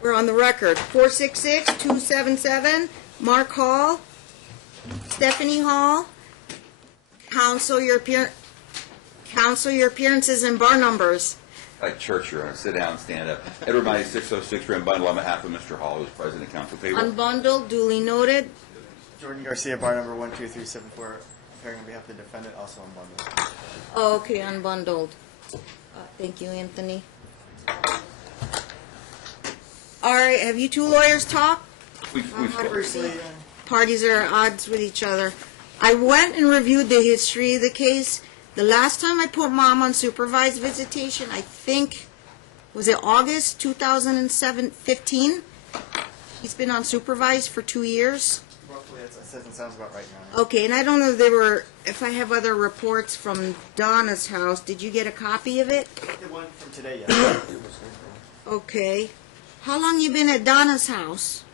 We're on the record. 466-277, Mark Hall, Stephanie Hall. Counsel your appearances and bar numbers. Like church, you're on. Sit down, stand up. Everybody, 606 for unbundle. On behalf of Mr. Hall, who's president of council table. Unbundled, duly noted. Jordan Garcia, bar number 12374, appearing on behalf of the defendant, also unbundled. Okay, unbundled. Thank you, Anthony. All right, have you two lawyers talked? We've Parties are at odds with each other. I went and reviewed the history of the case. The last time I put Mom on supervised visitation, I think, was it August 2015? He's been on supervised for 2 years. Roughly, that sounds about right now. Okay, and I don't know if I have other reports from Donna's house. Did you get a copy of it? The one from today, yes. Okay. How long you been at Donna's house?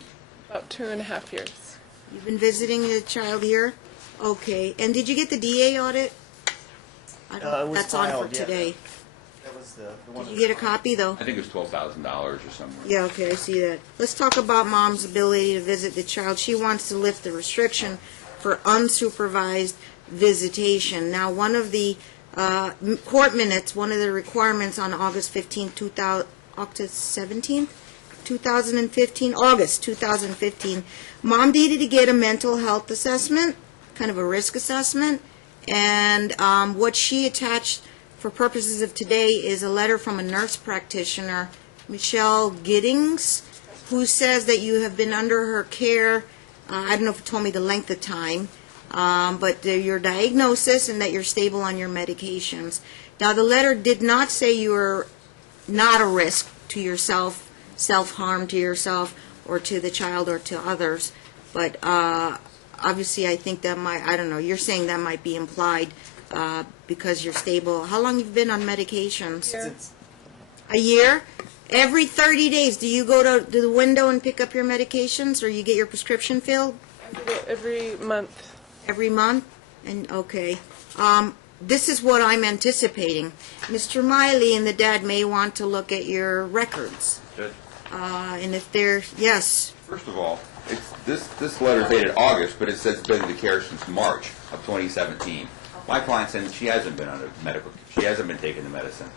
About 2.5 years. You've been visiting the child here? Okay. And did you get the DA audit? I don't know if that's on for today. That was the one. Did you get a copy, though? I think it was $12,000 or something. Yeah, okay, I see that. Let's talk about Mom's ability to visit the child. She wants to lift the restriction for unsupervised visitation. Now, one of the court minutes, one of the requirements on August 2015, Mom needed to get a mental health assessment, kind of a risk assessment, and what she attached for purposes of today is a letter from a nurse practitioner, Michelle Giddings, who says that you have been under her care, I don't know if it told me the length of time, but your diagnosis and that you're stable on your medications. Now, the letter did not say you were not a risk to yourself, self-harm to yourself or to the child or to others, but obviously I think that might, I don't know, you're saying that might be implied because you're stable. How long have you been on medications? A year? Every 30 days, do you go to the window and pick up your medications, or you get your prescription filled? Every month. Every month? And okay. This is what I'm anticipating. Mr. Miley and the dad may want to look at your records. Judge? And if they're, yes. First of all, this letter dated August, but it says it's been in the care since March of 2017. My client said she hasn't been on a she hasn't been taking the medicine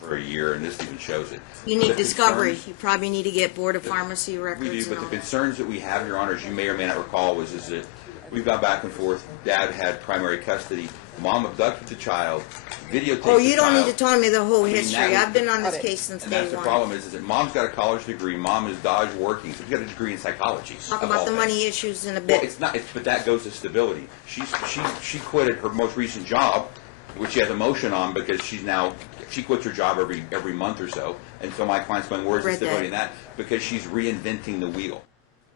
for a year, and this even shows it. You need discovery. You probably need to get Board of Pharmacy records. We do, but the concerns that we have, Your Honors, you may or may not recall, is that we've gone back and forth. Dad had primary custody. Mom abducted the child, videotaped the child. Oh, you don't need to tell me the whole history. I've been on this Got it. case since And day that's the one. problem is that Mom's got a college degree. Mom is dodged working, so she's got a degree in psychology. Talk of about all the things. money issues in a Well, bit. it's not. But that goes to stability. She quitted her most recent job, which she has a motion on because she quits her job every month or so, and so my client's going, where's the Read stability that. in that? Because she's reinventing the wheel.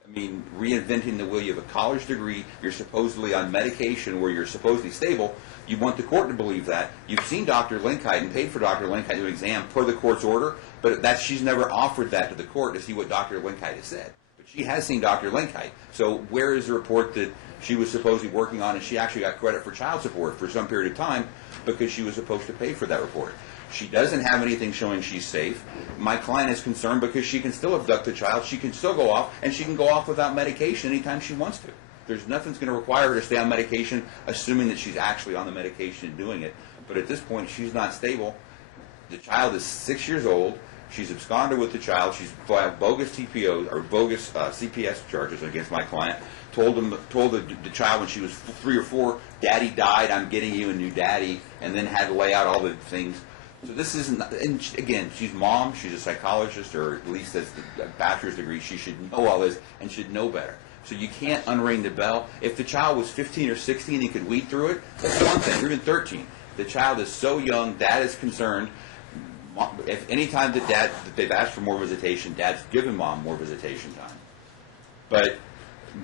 I mean, reinventing the wheel. You have a college degree. You're supposedly on medication where you're supposedly stable. You want the court to believe that. You've seen Dr. Linkheit and paid for Dr. Linkheit to do an exam per the court's order, but she's never offered that to the court to see what Dr. Linkheit has said. But she has seen Dr. Linkheit. So where is the report that she was supposedly working on, and she actually got credit for child support for some period of time because she was supposed to pay for that report? She doesn't have anything showing she's safe. My client is concerned because she can still abduct the child. She can still go off, and she can go off without medication anytime she wants to. There's nothing's going to require her to stay on medication, assuming that she's actually on the medication and doing it. But at this point, she's not stable. The child is 6 years old. She's absconded with the child. She's filed bogus TPOs or bogus CPS charges against my client. Told the child when she was 3 or 4, "Daddy died. I'm getting you a new daddy," and then had to lay out all the things. So this isn't. And again, she's Mom. She's a psychologist, or at least has a bachelor's degree. She should know all this and should know better. So you can't unring the bell. If the child was 15 or 16, he could weed through it. That's one thing. Or even 13. The child is so young. Dad is concerned. If any time that they've asked for more visitation, Dad's given Mom more visitation time. But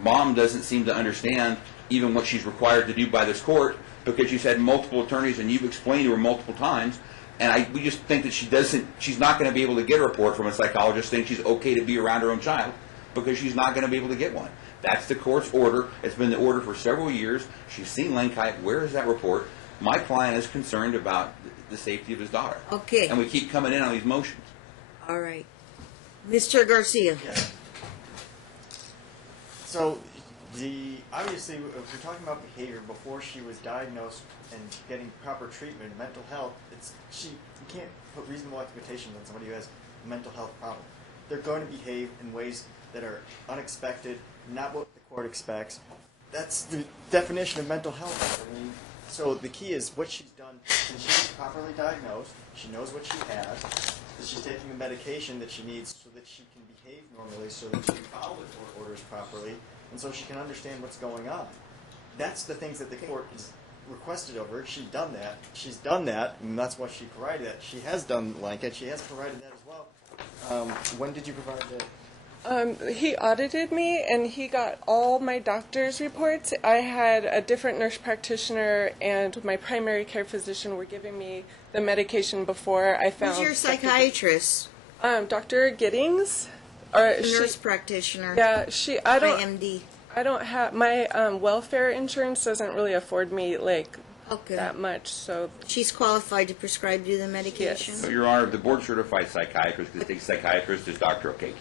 Mom doesn't seem to understand even what she's required to do by this court, because she's had multiple attorneys and you've explained to her multiple times. And we just think that she's not going to be able to get a report from a psychologist saying she's okay to be around her own child, because she's not going to be able to get one. That's the court's order. It's been the order for several years. She's seen Linkheit. Where is that report? My client is concerned about the safety of his daughter. Okay. And we keep coming in on these motions. All right. Mr. Garcia. Yes. So, obviously, if we're talking about behavior before she was diagnosed and getting proper treatment, mental health, you can't put reasonable expectations on somebody who has a mental health problem. They're going to behave in ways that are unexpected, not what the court expects. That's the definition of mental health. I mean, so the key is what she's done. Since she's properly diagnosed, she knows what she has, that she's taking the medication that she needs so that she can behave normally, so that she can follow the court orders properly, and so she can understand what's going on. That's the things that the court has requested of her. She's done that. She's done that, and that's what she provided that. She has done Lanket. She has provided that as well. When did you provide that? He audited me, and he got all my doctor's reports. I had a different nurse practitioner, and my primary care physician were giving me the medication before I found. Who's your psychiatrist? Dr. Giddings. Or Nurse practitioner. Yeah, I don't. IMD. I don't have my welfare insurance doesn't really afford me Okay. that much, so. She's qualified to prescribe you the medication? Yes. So, Your Honor, the board-certified psychiatrist, the distinct psychiatrist is Dr. Okeke,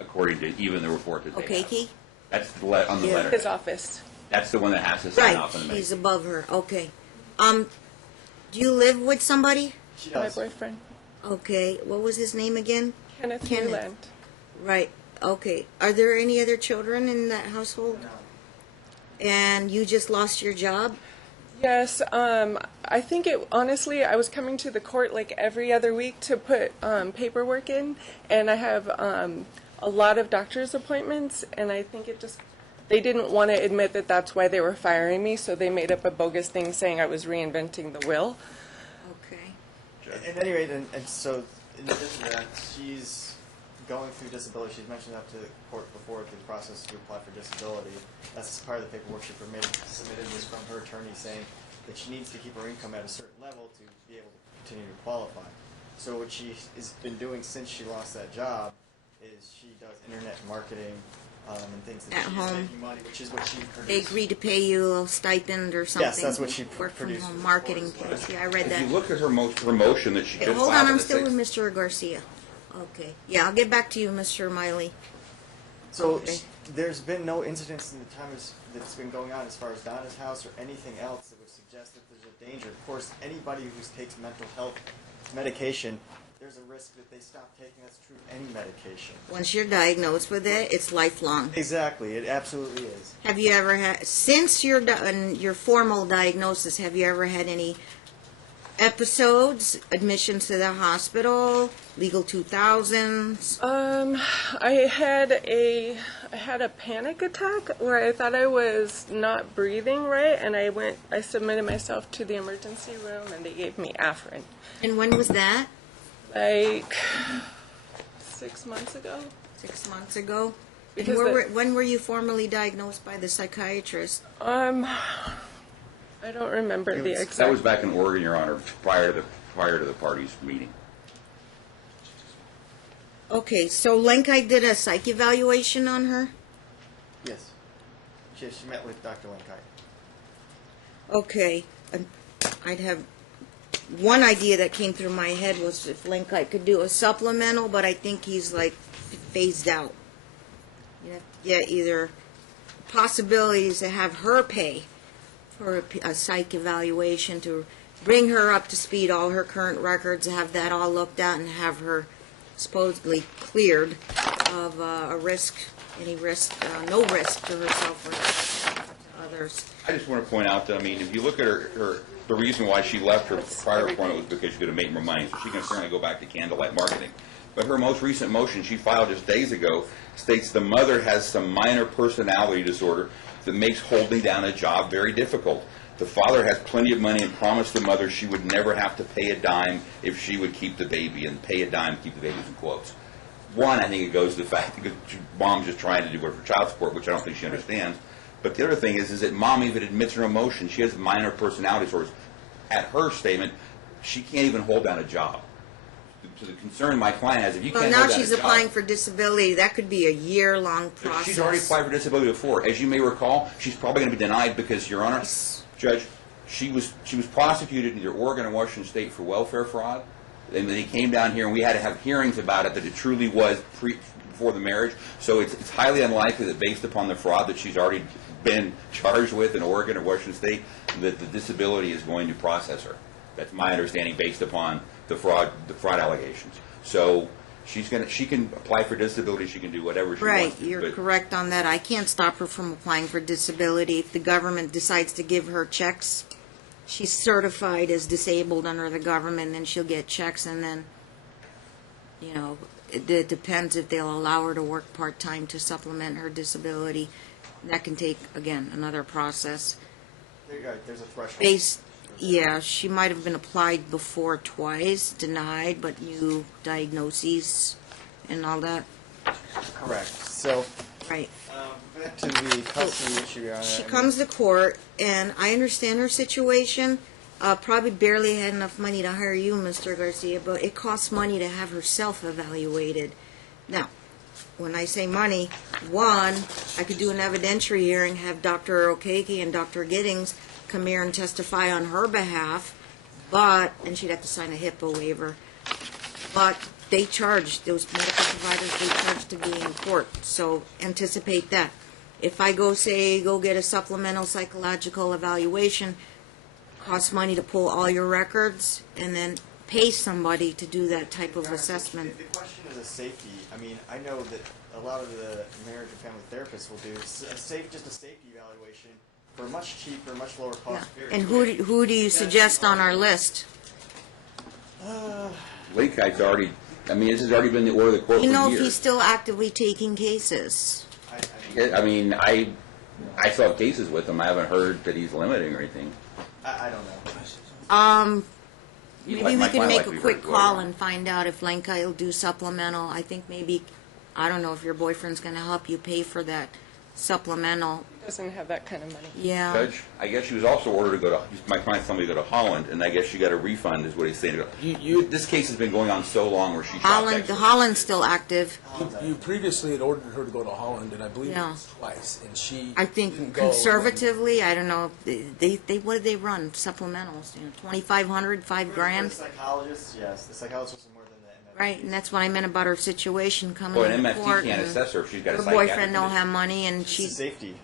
according to even the report that they have. Okeke? That's on the Yeah. letter. His office. That's the one that has to sign Right, off on the he's medication. above her. Okay. Do you live with somebody? She My does. boyfriend, Okay. What was his name again? Kenneth Kenneth. Newland. Right. Okay. Are there any other children in that household? No. And you just lost your job? Yes, I think honestly, I was coming to the court like every other week to put paperwork in, and I have a lot of doctor's appointments, and I think they didn't want to admit that that's why they were firing me, so they made up a bogus thing saying I was reinventing the will. Okay. At any rate, and so in addition to that, she's going through disability. She's mentioned that to the court before through the process to apply for disability. That's part of the paperwork she submitted was from her attorney saying that she needs to keep her income at a certain level to be able to continue to qualify. So what she has been doing since she lost that job is she does internet marketing and things that At she's home. making money, which is what she produced. They agreed to pay you a stipend or something? Yes, that's what she Work from produced. home marketing case. Yeah, I read If that. you look at her motion that she Hey, just hold filed on, I'm the still 6th. with Mr. Garcia. Okay. Yeah, I'll get back to you, Mr. Miley. So Okay. there's been no incidents in the time that's been going on as far as Donna's house or anything else that would suggest that there's a danger. Of course, anybody who takes mental health medication, there's a risk that they stop taking. That's true of any medication. Once you're diagnosed with it, it's lifelong. Exactly, it absolutely is. Have you ever had, since your formal diagnosis, have you ever had any episodes, admissions to the hospital, legal 2000s? I had a panic attack where I thought I was not breathing right, and I submitted myself to the emergency room, and they gave me Afrin. And when was that? Like 6 months ago. 6 months ago? And Because when were you formally diagnosed by the psychiatrist? I don't remember the exact. That was back in Oregon, Your Honor, prior to the parties' meeting. Okay, so Lenkite did a psych evaluation on her? Yes. She met with Dr. Linkite. Okay, I'd have, one idea that came through my head was if Lenkite could do a supplemental, but I think he's like phased out. You have to get either possibilities to have her pay for a psych evaluation to bring her up to speed, all her current records, have that all looked at, and have her supposedly cleared of a risk, any risk, no risk to herself or to others. I just want to point out that, I mean, if you look at the reason why she left her prior appointment was because she could have made more money, so she can certainly go back to candlelight marketing. But her most recent motion she filed just days ago states the mother has some minor personality disorder that makes holding down a job very difficult. The father has plenty of money and promised the mother she would never have to pay a dime if she would keep the baby, and pay a dime, keep the baby in quotes. One, I think it goes to the fact that mom's just trying to do it for child support, which I don't think she understands. But the other thing is that mom even admits her emotion. She has minor personality disorders. At her statement, she can't even hold down a job. To the concern my client has, if you Well, can't now hold down she's a job, applying for disability. That could be a year-long process. she's already applied for disability before. As you may recall, she's probably going to be denied because, Your Honor, Judge, she was prosecuted in either Oregon or Washington State for welfare fraud, And then he came down here, and we had to have hearings about it, that it truly was before the marriage. So it's highly unlikely that based upon the fraud that she's already been charged with in Oregon or Washington State, that the disability is going to process her. That's my understanding based upon the fraud allegations. So she can apply for disability. She can do whatever she wants to. Right, you're correct on that. I can't stop her from applying for disability. If the government decides to give her checks, she's certified as disabled under the government, then she'll get checks, and then, you know, it depends if they'll allow her to work part-time to supplement her disability. That can take, again, another process. There's a threshold. Yeah, she might have been applied before twice, denied, but new diagnoses and all that. Correct. So, Right. back to the custody issue, Your Honor. She comes to court, and I understand her situation. Probably barely had enough money to hire you, Mr. Garcia, but it costs money to have her self-evaluated. Now, when I say money, one, I could do an evidentiary hearing, have Dr. Okeke and Dr. Giddings come here and testify on her behalf, and she'd have to sign a HIPAA waiver, but they charge, those medical providers, they charge to be in court, so anticipate that. If I go get a supplemental psychological evaluation, costs money to pull all your records, and then pay somebody to do that type of assessment. The question is a safety. I mean, I know that a lot of the marriage and family therapists will do just a safety evaluation for a much cheaper, much lower cost period. And who do you suggest on our list? Lakekite's already, I mean, this has already been the order of the court for You know if years. he's still actively taking cases. I mean, I still have cases with him. I haven't heard that he's limiting or anything. I don't know. Maybe we can make a quick call and find out if Lenka will do supplemental. I think maybe, I don't know if your boyfriend's going to help you pay for that supplemental. Doesn't have that kind of money. Yeah. Judge, I guess she was also ordered to go to, my client told me to go to Holland, and I guess she got a refund, is what he's saying. This case has been going on so long where she Holland's still active. You previously had ordered her to go to Holland, and I believe Yeah. it was twice, and she I think didn't go. conservatively, I don't know, they what did they run? Supplementals, $2,500, $5,000? The psychologists, yes. The psychologists are more than the MFT. Right, and that's what I meant about her situation coming Well, into an court. MFT can't assess her if she's got a Her psychiatric boyfriend don't condition. have money, and It's she. safety.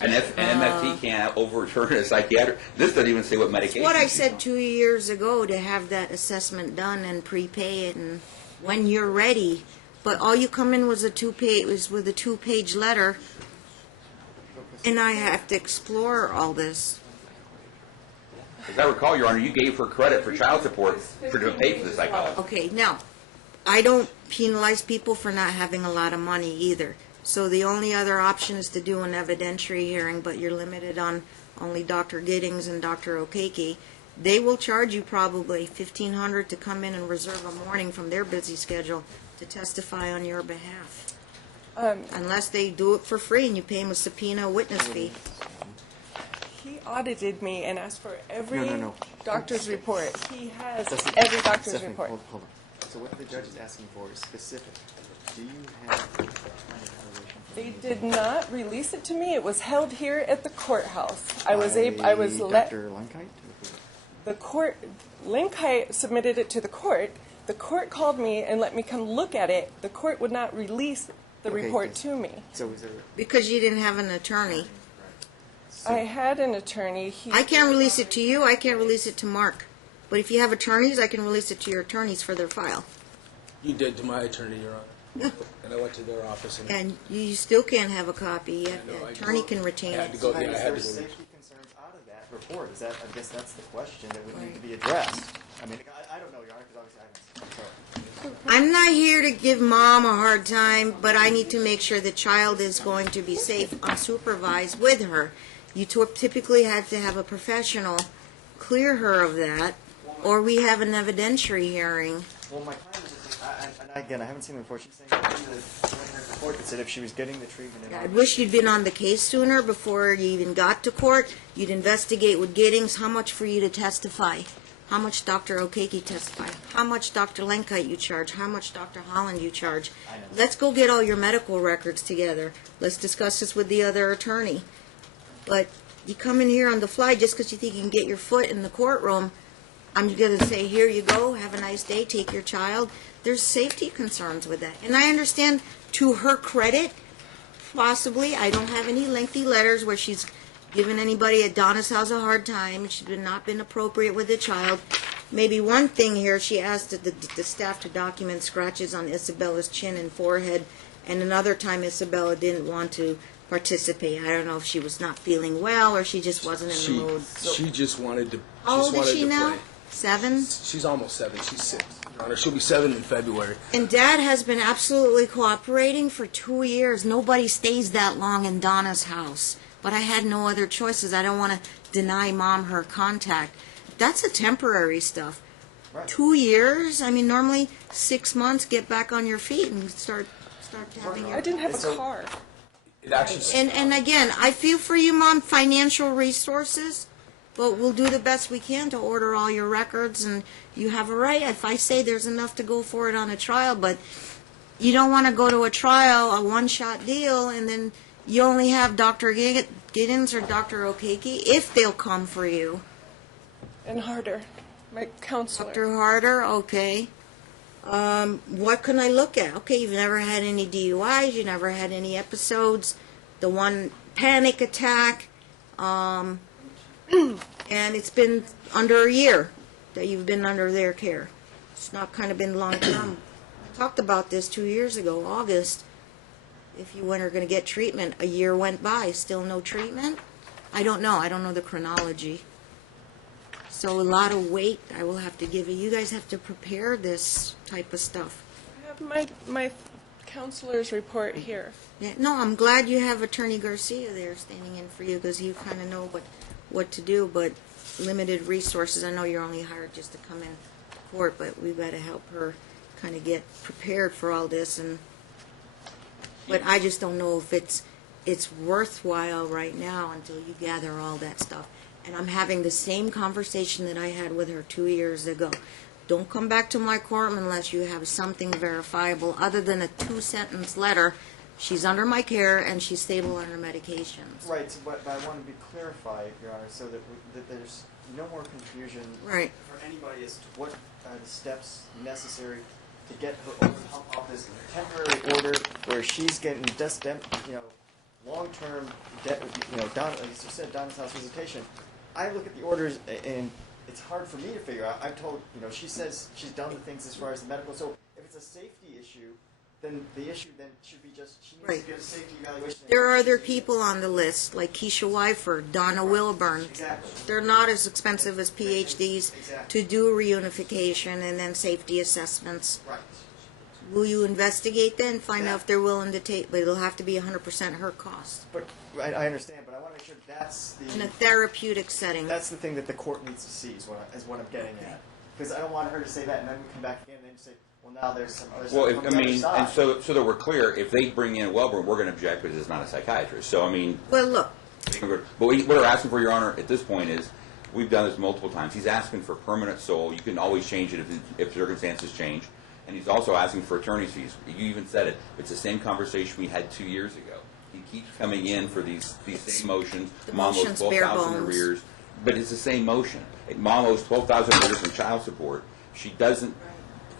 An MFT can't overturn a psychiatric. This doesn't even say what medication. What I she's said on. 2 years ago, to have that assessment done and prepay it, and when you're ready. But all you come in was with a 2-page letter, and I have to explore all this. As I recall, Your Honor, you gave her credit for child support to pay for the psychologist. Okay, now, I don't penalize people for not having a lot of money either. So the only other option is to do an evidentiary hearing, but you're limited on only Dr. Giddings and Dr. Okeke. They will charge you probably $1,500 to come in and reserve a morning from their busy schedule to testify on your behalf. Unless they do it for free and you pay them a subpoena witness fee. He audited me and asked for every No. doctor's report. He has Stephanie, every doctor's Stephanie, report. Hold on. So what the judge is asking for is specific. Do you have a evaluation? They did not release it to me. It was held here at the courthouse. I was let Dr. Lenkite? the court. Linkite submitted it to the court. The court called me and let me come look at it. The court would not release the Okay, report yes. to me. So is there... Because you didn't have an attorney. I had an attorney. I can't release it to you, I can't release it to Mark. But if you have attorneys, I can release it to your attorneys for their file. You did to my attorney, Your Honor. And I went to their office and And you still can't have a copy yet. I know, The I attorney know. can retain I had it. to go- Is yeah, I had there to go- safety concerns out of that report? Is that, I guess that's the question that would need to be addressed. I mean, I don't know, Your Honor, because obviously I haven't seen it. I'm not here to give mom a hard time, but I need to make sure the child is going to be safe, unsupervised with her. You typically have to have a professional clear her of that, or we have an evidentiary hearing. Well, my client was just, and again, I haven't seen the report. She's saying that the report that said if she was getting the treatment... I wish you'd been on the case sooner before you even got to court. You'd investigate with Giddings how much for you to testify, how much Dr. Okeke testified, how much Dr. Lenkite you charge, how much Dr. Holland you charge. I know. Let's go get all your medical records together. Let's discuss this with the other attorney. But you come in here on the fly just because you think you can get your foot in the courtroom, I'm going to say, here you go, have a nice day, take your child. There's safety concerns with that. And I understand, to her credit, possibly, I don't have any lengthy letters where she's given anybody at Donna's house a hard time. She's not been appropriate with the child. Maybe one thing here, she asked the staff to document scratches on Isabella's chin and forehead, and another time Isabella didn't want to participate. I don't know if she was not feeling well or she just wasn't in the mood. She just wanted to. How old is she now? Play. 7? She's almost 7. She's 6, Your Honor. She'll be 7 in February. And Dad has been absolutely cooperating for 2 years. Nobody stays that long in Donna's house. But I had no other choices. I don't want to deny Mom her contact. That's a temporary stuff. Right. 2 years? I mean, normally 6 months, get back on your feet and start having your... I didn't have a car. It actually. And again, I feel for you, Mom, financial resources, but we'll do the best we can to order all your records, and you have a right. If I say there's enough to go for it on a trial, but you don't want to go to a trial, a one-shot deal, and then you only have Dr. Giddens or Dr. Okeke, if they'll come for you. And Harder, my counselor. Dr. Harder, okay. What can I look at? Okay, you've never had any DUIs, you never had any episodes, the one panic attack, and it's been under a year that you've been under their care. It's not kind of been long term. I talked about this 2 years ago, August. If you were going to get treatment, a year went by, still no treatment? I don't know. I don't know the chronology. So a lot of weight I will have to give you. You guys have to prepare this type of stuff. I have my counselor's report here. Yeah, no, I'm glad you have Attorney Garcia there standing in for you, because you kind of know what to do, but limited resources. I know you're only hired just to come in court, but we've got to help her kind of get prepared for all this. But I just don't know if it's worthwhile right now until you gather all that stuff. And I'm having the same conversation that I had with her 2 years ago. Don't come back to my courtroom unless you have something verifiable other than a 2-sentence letter. She's under my care and she's stable under medications. Right, so, but I want to be clarified, Your Honor, so that there's no more confusion Right. for anybody as to what are the steps necessary to get her over the hump of this temporary order where she's getting just, long-term, like you said, Donna's house visitation. I look at the orders and it's hard for me to figure out. I'm told, she says she's done the things as far as the medical. So if it's a safety issue, then the issue then should be just she needs to get a safety evaluation. There are other people on the list, like Keisha Wyford, Donna Wilburn. Exactly. They're not as expensive as PhDs Exactly. to do a reunification and then safety assessments. Right. Will you investigate then, find out if they're willing to take, but it'll have to be 100% her cost. But I understand, but I want to make sure that's In a the therapeutic setting. that's the thing that the court needs to see is what I'm getting at. Because I don't want her to say that and then we come back again and then say, well, now there's some other Well, stuff from the other side. and so that we're clear, if they bring in Welborn, we're going to object because it's not a psychiatrist. So, I mean, Well, look, but what we're asking for, Your Honor, at this point is, we've done this multiple times. He's asking for permanent sole. You can always change it if circumstances change. And he's also asking for attorney's fees. You even said it. It's the same conversation we had 2 years ago. He keeps coming in for these same motions. The Mom owes motion's bare $12,000 bones. arrears. But it's the same motion. Mom owes $12,000 arrears in child support. She doesn't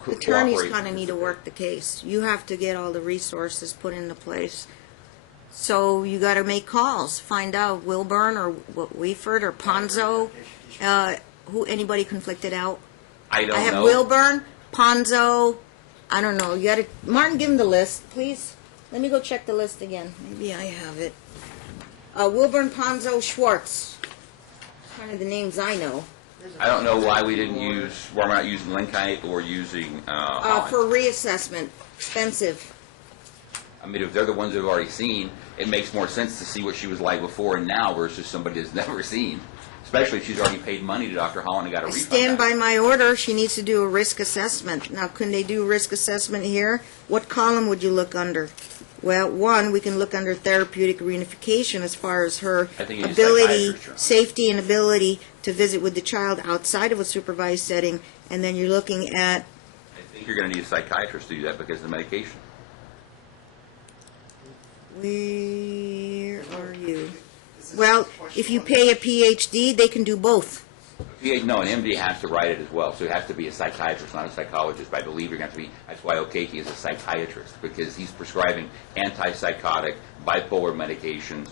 attorneys cooperate. kind of need to work the case. You have to get all the resources put into place. So you got to make calls. Find out Wilburn or Weiford or Ponzo. Who anybody conflicted out? I don't I have know. Wilburn, Ponzo. I don't know. You got to Martin. Give him the list, please. Let me go check the list again. Maybe I have it. Wilburn, Ponzo, Schwartz. Kind of the names I know. I don't know why we're not using Linkite or using Holland. For reassessment, expensive. I mean, if they're the ones that have already seen, it makes more sense to see what she was like before and now versus somebody that's never seen. Especially if she's already paid money to Dr. Holland and got a I refund. stand back. by my order. She needs to do a risk assessment. Now, can they do risk assessment here? What column would you look under? Well, one, we can look under therapeutic reunification as far as her I think you need a ability, psychiatrist. safety and ability to visit with the child outside of a supervised setting. And then you're looking at, I think you're going to need a psychiatrist to do that because of the medication. where are you? Well, if you pay a PhD, they can do both. A No, an MD has to write it as well. So it has to be a psychiatrist, not a psychologist. But I believe you're going to have to be. That's why Okeke is a psychiatrist, because he's prescribing antipsychotic, bipolar medications.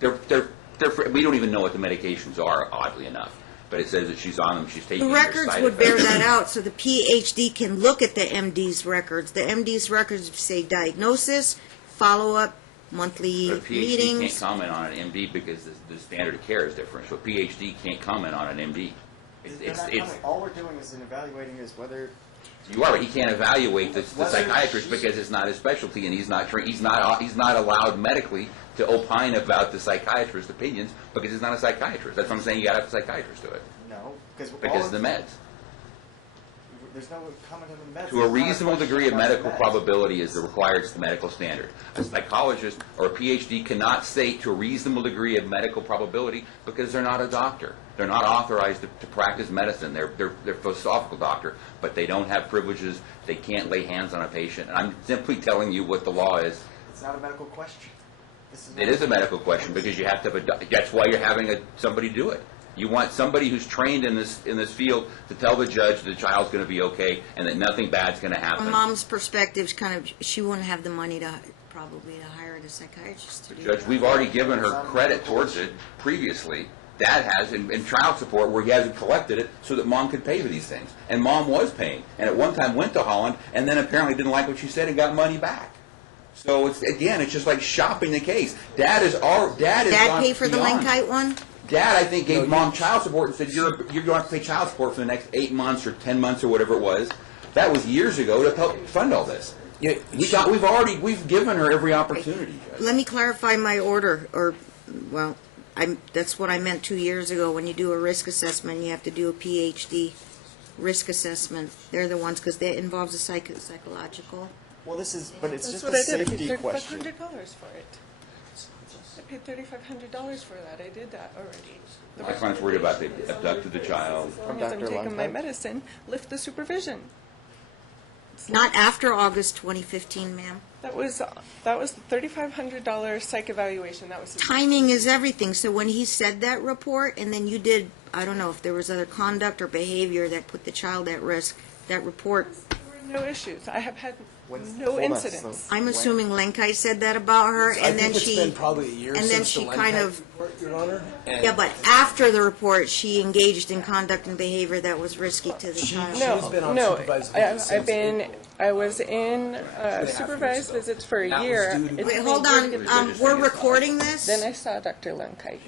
We don't even know what the medications are, oddly enough. But it says that she's on them. She's taking The them. records would bear that out, so the PhD can look at the MD's records. The MD's records say diagnosis, follow-up, monthly But a PhD meetings. can't comment on an MD because the standard of care is different. So a PhD can't comment on an MD. All we're doing is evaluating is whether You are, but he can't evaluate the psychiatrist because it's not his specialty, and he's not allowed medically to opine about the psychiatrist's opinions because he's not a psychiatrist. That's what I'm saying. You got to have a psychiatrist do it no, because of the meds. There's no comment on the meds. To a reasonable degree of medical probability is the required medical standard. A psychologist or a PhD cannot say to a reasonable degree of medical probability because they're not a doctor. They're not authorized to practice medicine. They're a philosophical doctor, but they don't have privileges. They can't lay hands on a patient. And I'm simply telling you what the law is. It's not a medical question. It is a medical question because you have to have that's why you're having somebody do it. You want somebody who's trained in this field to tell the judge the child's going to be okay and that nothing bad's going to happen. From Mom's perspective, she wouldn't have the money to hire a psychiatrist to do Judge, that. we've already given her credit towards it previously. Dad has in child support where he hasn't collected it so that Mom could pay for these things. And Mom was paying. And at one time went to Holland and then apparently didn't like what she said and got money back. So it's just like shopping the case. Dad pay for the Linkite one? Dad, I think, gave Mom child support and said, you're going to have to pay child support for the next 8 months or 10 months or whatever it was. That was years ago to help fund all this. Yeah, We've given her every opportunity, Judge. Let me clarify my order, that's what I meant 2 years ago. When you do a risk assessment, you have to do a PhD risk assessment. They're the ones, because that involves a psychological. Well, it's That's just what a I did. I safety paid question. $3,500 for it. I paid $3,500 for that. I did that already. My client's worried about they abducted the child. As long as I'm taking my medicine, lift the supervision. Not after August 2015, ma'am. That was the $3,500 psych evaluation. That was his Timing is everything. So when he said that report, and then you did, I don't know if there was other conduct or behavior that put the child at risk, that report, There were no issues. I have had When's- no hold on, incidents. so- I'm assuming Lenkite said that about her, I and then think it's she, been probably a year and then since she the kind Linkite of, report, Your Honor. And yeah, but after the report, she engaged in conduct and behavior that was risky to the child. She's been on supervised visits since April. I was in supervised visits for a That was year. due to- It's Wait, been hold a on, year- we're recording this? Then I saw Dr. Lunkite.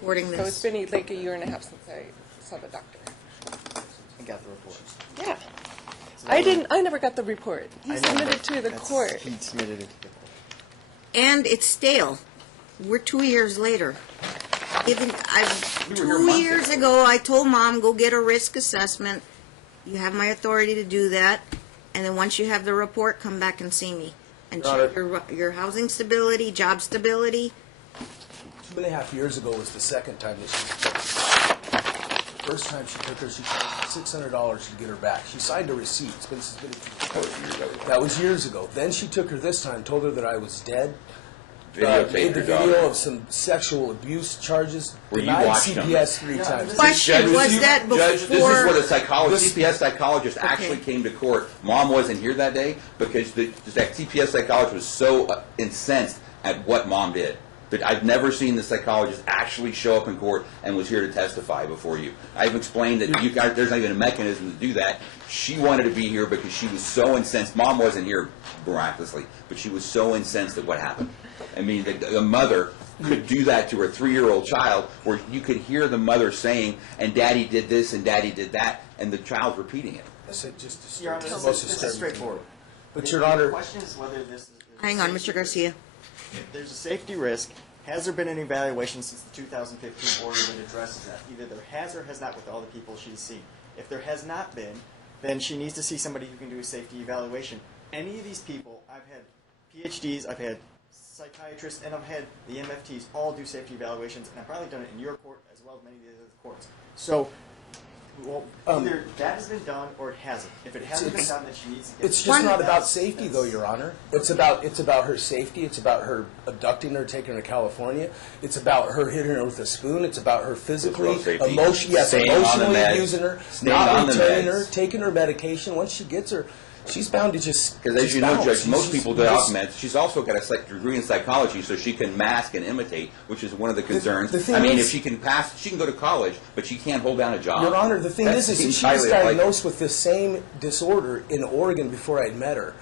Recording So it's this. been like a year and a half since I saw the doctor. I got the reports. Yeah. I never got the report. He submitted it to the court. He submitted it to the court. And it's stale. We're 2 years later. You were here 2 months years ago. ago, I told Mom, go get a risk assessment. You have my authority to do that. And then once you have the report, come back and see me. And check your housing stability, job stability. 2.5 years ago was the second time that she. The first time she took her, she charged $600 to get her back. She signed a receipt. It's been submitted to the court. That was years ago. Then she took her this time, told her that I was dead. Videotaped Made the her daughter. video of some sexual abuse charges. Where you Denied watched them. CPS 3 times. Question, was that Judge, this is before? where the CPS psychologist actually came to court. Mom wasn't here that day because that CPS psychologist was so incensed at what Mom did. But I've never seen the psychologist actually show up in court and was here to testify before you. I've explained that there's not even a mechanism to do that. She wanted to be here because she was so incensed. Mom wasn't here miraculously, but she was so incensed at what happened. I mean, the mother could do that to her 3-year-old child where you could hear the mother saying, and Daddy did this and Daddy did that, and the child's repeating it. I said just to Your Honor, start. this is straightforward. But Your The Honor, question is whether this is... Hang on, Mr. Garcia. If there's a safety risk, has there been an evaluation since the 2015 order that addresses that? Either there has or has not with all the people she's seen. If there has not been, then she needs to see somebody who can do a safety evaluation. Any of these people, I've had PhDs, I've had psychiatrists, and I've had the MFTs all do safety evaluations, and I've probably done it in your court as well as many of the other courts. So Well, either that has been done or it hasn't. If it hasn't been done, then she needs to get It's it just done. not about safety, though, Your Honor. It's about her safety. It's about her abducting her, taking her to California. It's about her hitting her with a spoon. It's about her physically, Physical safety. emotionally meds, abusing her, staying on not the returning meds. her, taking her medication. Once she gets her, she's bound to just Because as you know, bounce. Judge, most people do just- meds. She's also got a degree in psychology, so she can mask and imitate, which is one of the concerns. the thing I mean, is- if she can pass, she can go to college, but she can't hold down a job. Your Honor, the thing That is seems she was highly unlikely. diagnosed with this same disorder in Oregon before I'd met her.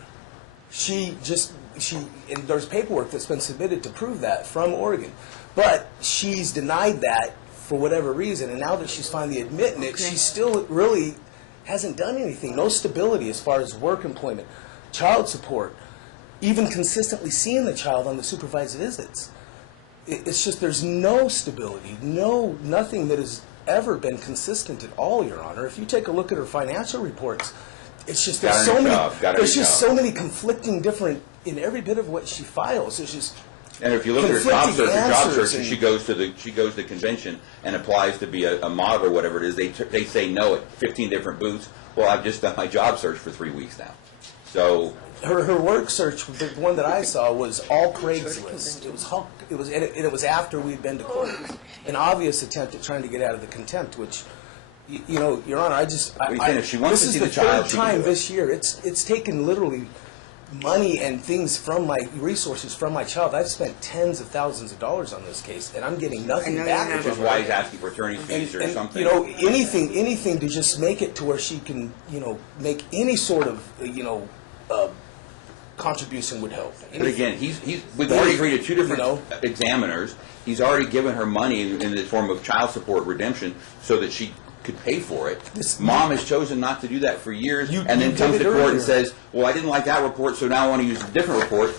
And there's paperwork that's been submitted to prove that from Oregon. But she's denied that for whatever reason, and now that she's finally admitting it, she still really hasn't done anything. No stability as far as work employment, child support, even consistently seeing the child on the supervised visits. It's just there's no stability, nothing that has ever been consistent at all, Your Honor. If you take a look at her financial reports, it's just there's so many conflicting different in every bit of what she files. It's just And if you look at her job conflicting search, answers and she goes to the convention and applies to be a model or whatever it is, they say no at 15 different booths. Well, I've just done my job search for 3 weeks now. So her work search, the one that I saw, was all Craigslist. It was after we'd been to court. An obvious attempt at trying to get out of the contempt, which, you know, Your Honor, if she wants to see the child, this is the third she can time do it. this year. It's taken literally money and things from my resources from my child. I've spent tens of thousands of dollars on this case, and I'm getting nothing I know back. you Which is why he's asking for attorney's fees or and, something. you know, anything to just make it to where she can, you know, make any sort of, contribution would help. But again, we've already agreed to two different You know? examiners. He's already given her money in the form of child support redemption so that she could pay for it. Mom has chosen not to do that for years, and then you comes did to it court earlier. and says, well, I didn't like that report, so now I want to use a different report.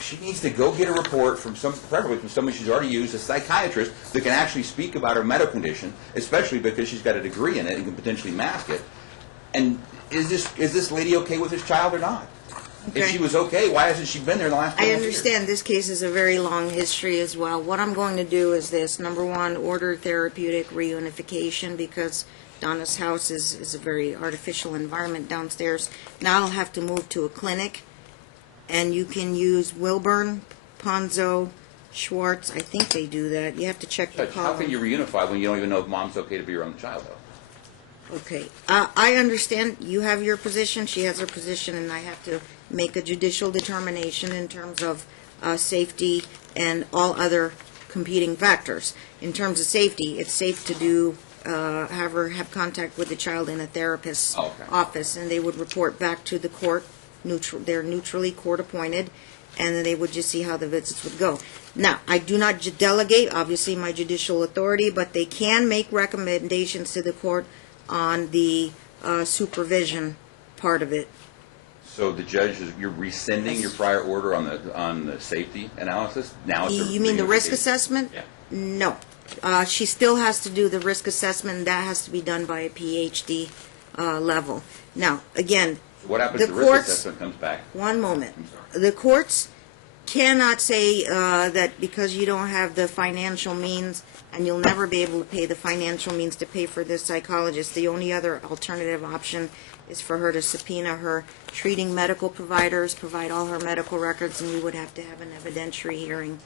She needs to go get a report preferably from somebody she's already used, a psychiatrist, that can actually speak about her medical condition, especially because she's got a degree in it and can potentially mask it. And is this lady okay with this child or not? If Okay. she was okay, why hasn't she been there the last 10 I years? understand this case is a very long history as well. What I'm going to do is this. Number one, order therapeutic reunification because Donna's house is a very artificial environment downstairs. Now I'll have to move to a clinic, and you can use Wilburn, Ponzo, Schwartz. I think they do that. You have to check the But how can column. you reunify when you don't even know if mom's okay to be around the child, though? Okay. I understand you have your position, she has her position, and I have to make a judicial determination in terms of safety and all other competing factors. In terms of safety, it's safe to have her have contact with the child in a therapist's office, and they would report back to the court. They're neutrally court-appointed, and then they would just see how the visits would go. Now, I do not delegate, obviously, my judicial authority, but they can make recommendations to the court on the supervision part of it. So the judge you're rescinding your prior order on the safety analysis? Now it's You mean the risk reunification. assessment? Yeah. No. She still has to do the risk assessment, and that has to be done by a PhD level. Now, again, So what happens the if the risk courts- assessment comes back? one moment. I'm sorry. The courts cannot say that because you don't have the financial means, and you'll never be able to pay the financial means to pay for this psychologist. The only other alternative option is for her to subpoena her treating medical providers, provide all her medical records, and we would have to have an evidentiary hearing,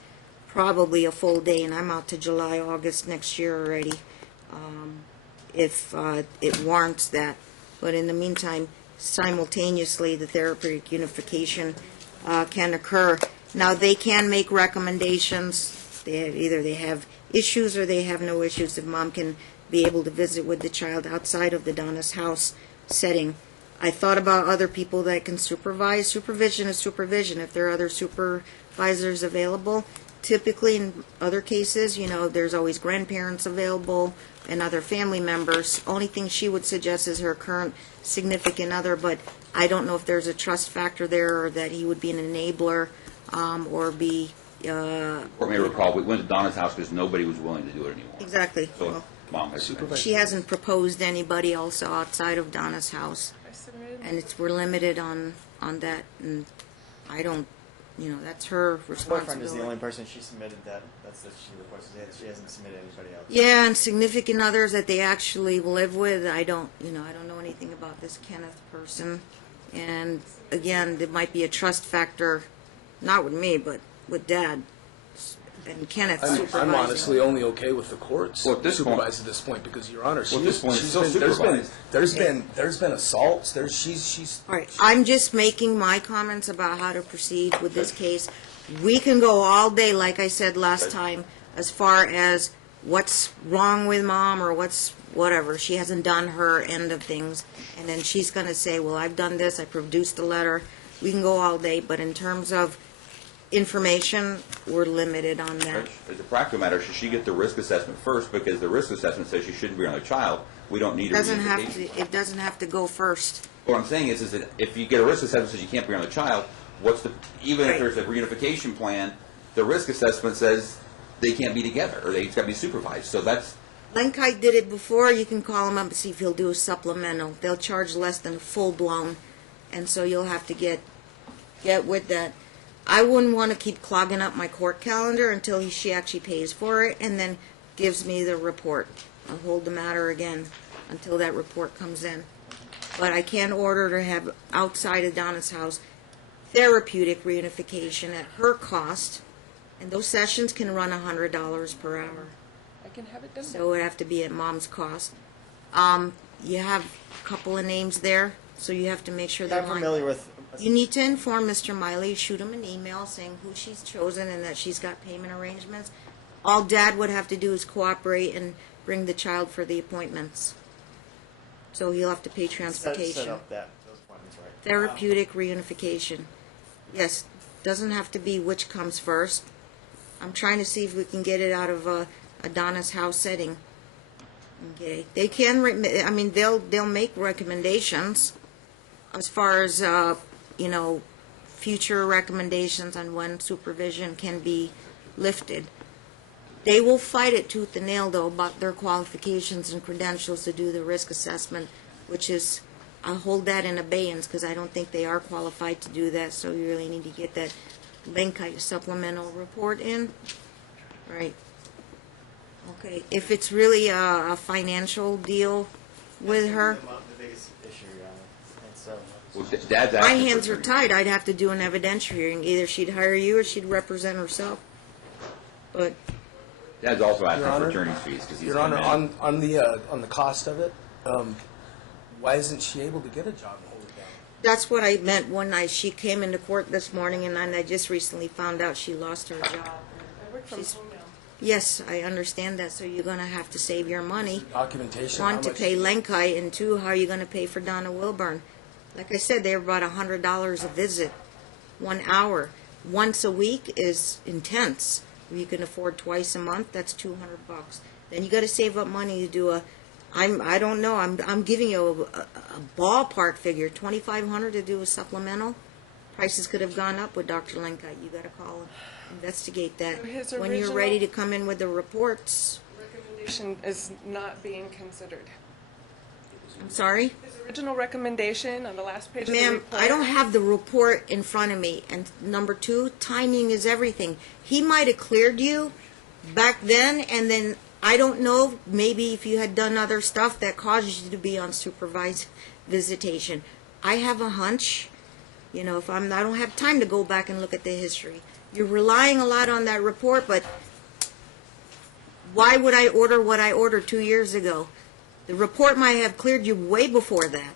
probably a full day, and I'm out to July, August next year already, if it warrants that. But in the meantime, simultaneously, the therapeutic unification can occur. Now, they can make recommendations. Either they have issues or they have no issues. If mom can be able to visit with the child outside of the Donna's house setting. I thought about other people that can supervise. Supervision is supervision. If there are other supervisors available, typically in other cases, there's always grandparents available and other family members. Only thing she would suggest is her current significant other, but I don't know if there's a trust factor there or that he would be an enabler or be... Court may recall, we went to Donna's house because nobody was willing to do it anymore. Exactly. So Well, mom has she hasn't proposed anybody also outside of Donna's house, I submitted. and we're limited on that, and I don't that's her Her boyfriend is the responsibility. only person she submitted that. That's that she requested. She hasn't submitted anybody else. Yeah, and significant others that they actually live with. I don't know anything about this Kenneth person. And again, there might be a trust factor, not with me, but with Dad and Kenneth supervising. I'm honestly only okay with the courts Well, at this point- supervise at this point because, Your Honor, Well, at this point, it's still there's supervised. been assaults. She's All right, I'm just making my comments about how to proceed with this case. We can go all day, like I said last time, as far as what's wrong with Mom or whatever. She hasn't done her end of things. And then she's going to say, well, I've done this, I produced a letter. We can go all day, but in terms of information, we're limited on that. As a practical matter, should she get the risk assessment first? Because the risk assessment says she shouldn't be around a child. We don't need a reunification. It doesn't have to go first. What I'm saying is that if you get a risk assessment that says you can't be around a child, even if Right. there's a reunification plan, the risk assessment says they can't be together or they've got to be supervised. So that's Lenkite did it before. You can call him up and see if he'll do a supplemental. They'll charge less than a full-blown, and so you'll have to get with that. I wouldn't want to keep clogging up my court calendar until she actually pays for it and then gives me the report. I'll hold the matter again until that report comes in. But I can order to have outside of Donna's house therapeutic reunification at her cost, and those sessions can run $100 per hour. I can have it done. So it would have to be at Mom's cost. You have a couple of names there, so you have to make sure they're I'm familiar with. You need to inform Mr. Miley, shoot him an email saying who she's chosen and that she's got payment arrangements. All Dad would have to do is cooperate and bring the child for the appointments. So he'll have to pay transportation. Set up those appointments, right? Therapeutic reunification. Yes, doesn't have to be which comes first. I'm trying to see if we can get it out of Donna's house setting. Okay, they can. They'll make recommendations as far as future recommendations on when supervision can be lifted. They will fight it tooth and nail, though, about their qualifications and credentials to do the risk assessment, which is, I'll hold that in abeyance because I don't think they are qualified to do that, so you really need to get that Lenkite supplemental report in. Right. Okay, if it's really a financial deal with her, The biggest issue, Your Honor. And so, well, Dad's my asking for hands are attorney. tied. I'd have to do an evidentiary hearing. Either she'd hire you or she'd represent herself. But Dad's also asking Your for Honor? attorney's fees because he's Your Honor, on on the cost of it, why isn't she able to get a job and hold it down? that's what I meant when she came into court this morning, and I just recently found out she lost her job. I work from She's- home now. Yes, I understand that, so you're going to have to save your money. Documentation. One, how to much- pay Lenkite, and two, how are you going to pay for Donna Wilburn? Like I said, they're about $100 a visit, 1 hour. Once a week is intense. You can afford twice a month, that's $200. Then you got to save up money to do I don't know, I'm giving you a ballpark figure, $2,500 to do a supplemental. Prices could have gone up with Dr. Lenkite. You got to call and investigate that. So his When you're original- ready to come in with the reports. Recommendation is not being considered. I'm sorry? His original recommendation on the last page of the Ma'am, report. I don't have the report in front of me. And number two, timing is everything. He might have cleared you back then, and then, I don't know, maybe if you had done other stuff that caused you to be on supervised visitation. I have a hunch, if I don't have time to go back and look at the history. You're relying a lot on that report, but why would I order what I ordered 2 years ago? The report might have cleared you way before that.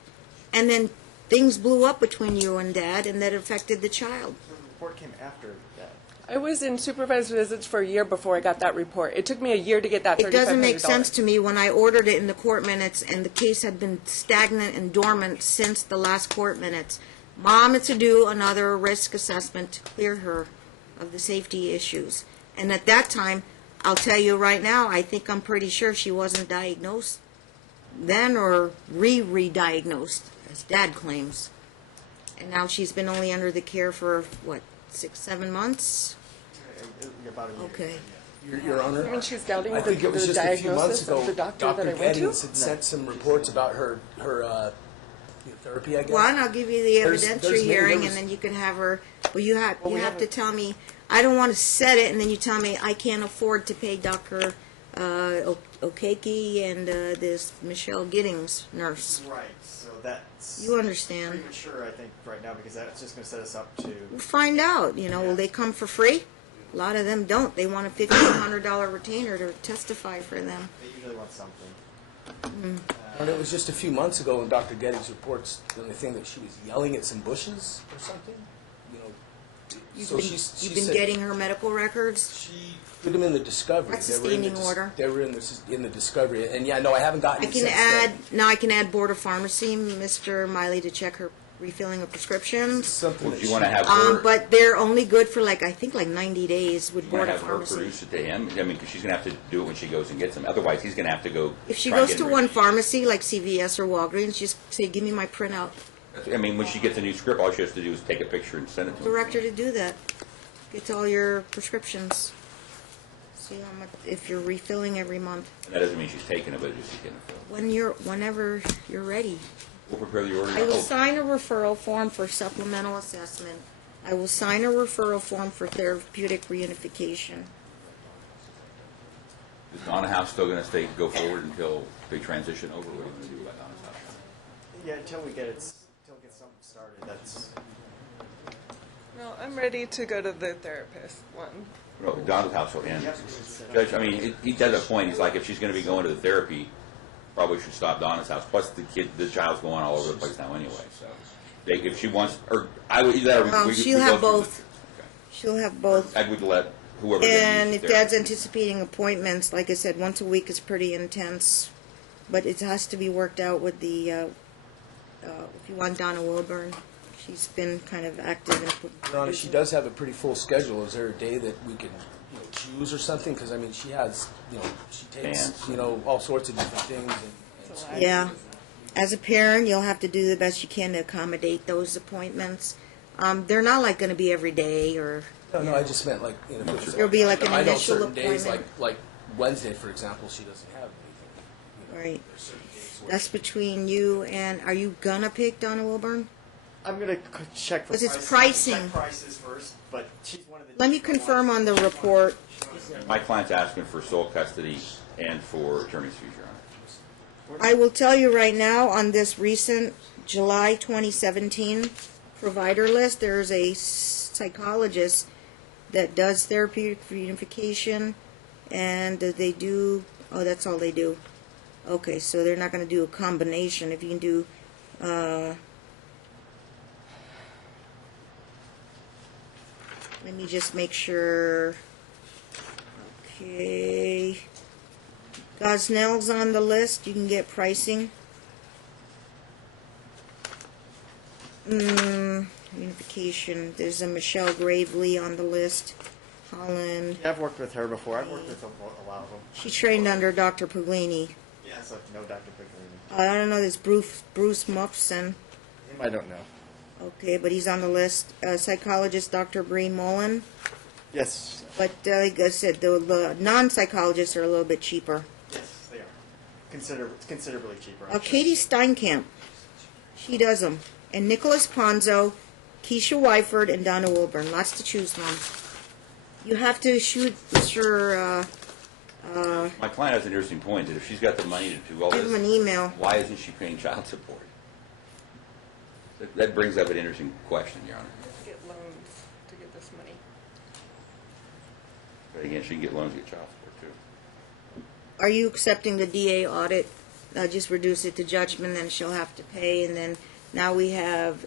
And then things blew up between you and Dad, and that affected the child. the report came after that. I was in supervised visits for a year before I got that report. It took me a year to get that $3,500. It doesn't make sense to me when I ordered it in the court minutes, and the case had been stagnant and dormant since the last court minutes. Mom is to do another risk assessment to clear her of the safety issues. And at that time, I'll tell you right now, I'm pretty sure she wasn't diagnosed then or re-diagnosed, as Dad claims. And now she's been only under the care for, 6, 7 months? About a year. Okay. Your Honor, I mean, she's doubting I think it was the just a few months diagnosis ago, of the doctor Dr. that I went to. Gettings had sent some reports about her therapy, I guess. Well, and I'll give you the There's evidentiary many- there hearing, was- and then you can have her, well, you have have to a- tell me, I don't want to set it, and then you tell me I can't afford to pay Dr. Okeke and this Michelle Giddings nurse. Right. So that's You understand. premature, I think, right now, because that's just going to set us up to. We'll find out, will they come for free? A lot of them don't. They want a $1,500 retainer to testify for them. They usually want something. And it was just a few months ago when Dr. Gettings reports the only thing that she was yelling at some bushes or something. You've been getting her medical records? She put them in the discovery. That's a They were in the standing order. They were in the discovery, and yeah, no, I haven't gotten. I it can since add, then. now I can add Board of Pharmacy, Mr. Miley, to check her refilling of prescriptions. Something Well, that do you want to have her? But they're only good for I think 90 days with You Board want to of have her Pharmacy. produce it to him? I mean, because she's going to have to do it when she goes and gets them. Otherwise, he's going to have to go. If she try and goes get to them one ready. pharmacy like CVS or Walgreens, just say, give me my printout. I mean, when she gets a new script, all she has to do is take a picture and send it to him. Direct her to do that. Get all your prescriptions. See how much, if you're refilling every month. And that doesn't mean she's taking it, but it's just getting it filled. Whenever you're ready. We'll prepare the order. I will Oh, sign a referral form for supplemental assessment. I will sign a referral form for therapeutic reunification. Is Donna House still going to go forward until they transition over? What are you going to do about Donna's House? Yeah, until we get something started. That's. No, I'm ready to go to the therapist one. No, Donna's House will end. Yep. Judge, I mean, he does a point. He's like, if she's going to be going to the therapy, probably should stop Donna's House. Plus, the child's going all over the place now anyway. So, if she wants, or I would either. She'll have both. She'll have both. I would let whoever. And if Dad's anticipating appointments, like I said, once a week is pretty intense, but it has to be worked out with the, if you want Donna Wilburn, she's been kind of active. Your Honor, she does have a pretty full schedule. Is there a day that we can choose or something? Because I mean, she has, she takes, Dance. all sorts of different things. And Yeah. As a parent, you'll have to do the best you can to accommodate those appointments. They're not going to be every day or. No, I just meant There'll be like an I know initial certain days, appointment. like Wednesday, for example, she doesn't have anything. Right. There's certain days where- That's between you and, are you gonna pick Donna Wilburn? I'm gonna check for. Because it's prices. pricing. Check prices first, but she's one of the. Let me confirm on the report. My client's asking for sole custody and for attorney's fees, Your Honor. I will tell you right now, on this recent July 2017 provider list, there's a psychologist that does therapeutic reunification, and they do, that's all they do. Okay, so they're not going to do a combination. If you can do, let me just make sure. Okay. Gosnell's on the list. You can get pricing. Unification. There's a Michelle Gravely on the list. Holland. Yeah, I've worked with her before. I've worked with a lot of them. She trained under Dr. Puglini. Yeah, so no Dr. Pickering. I don't know. There's Bruce Mupson. Him, I don't know. Okay, but he's on the list. Psychologist Dr. Bree Mullen. Yes. But like I said, the non-psychologists are a little bit cheaper. Yes, they are. Considerably cheaper. Katie Steinkamp. She does them. And Nicholas Ponzo, Keisha Wyford, and Donna Wilburn. Lots to choose from. You have to shoot Mr. My client has an interesting point that if she's got the money to do all Give him an this, email. why isn't she paying child support? That brings up an interesting question, Your Honor. Get loans to get this money. But again, she can get loans to get child support too. Are you accepting the DA audit? Just reduce it to judgment, then she'll have to pay, and then now we have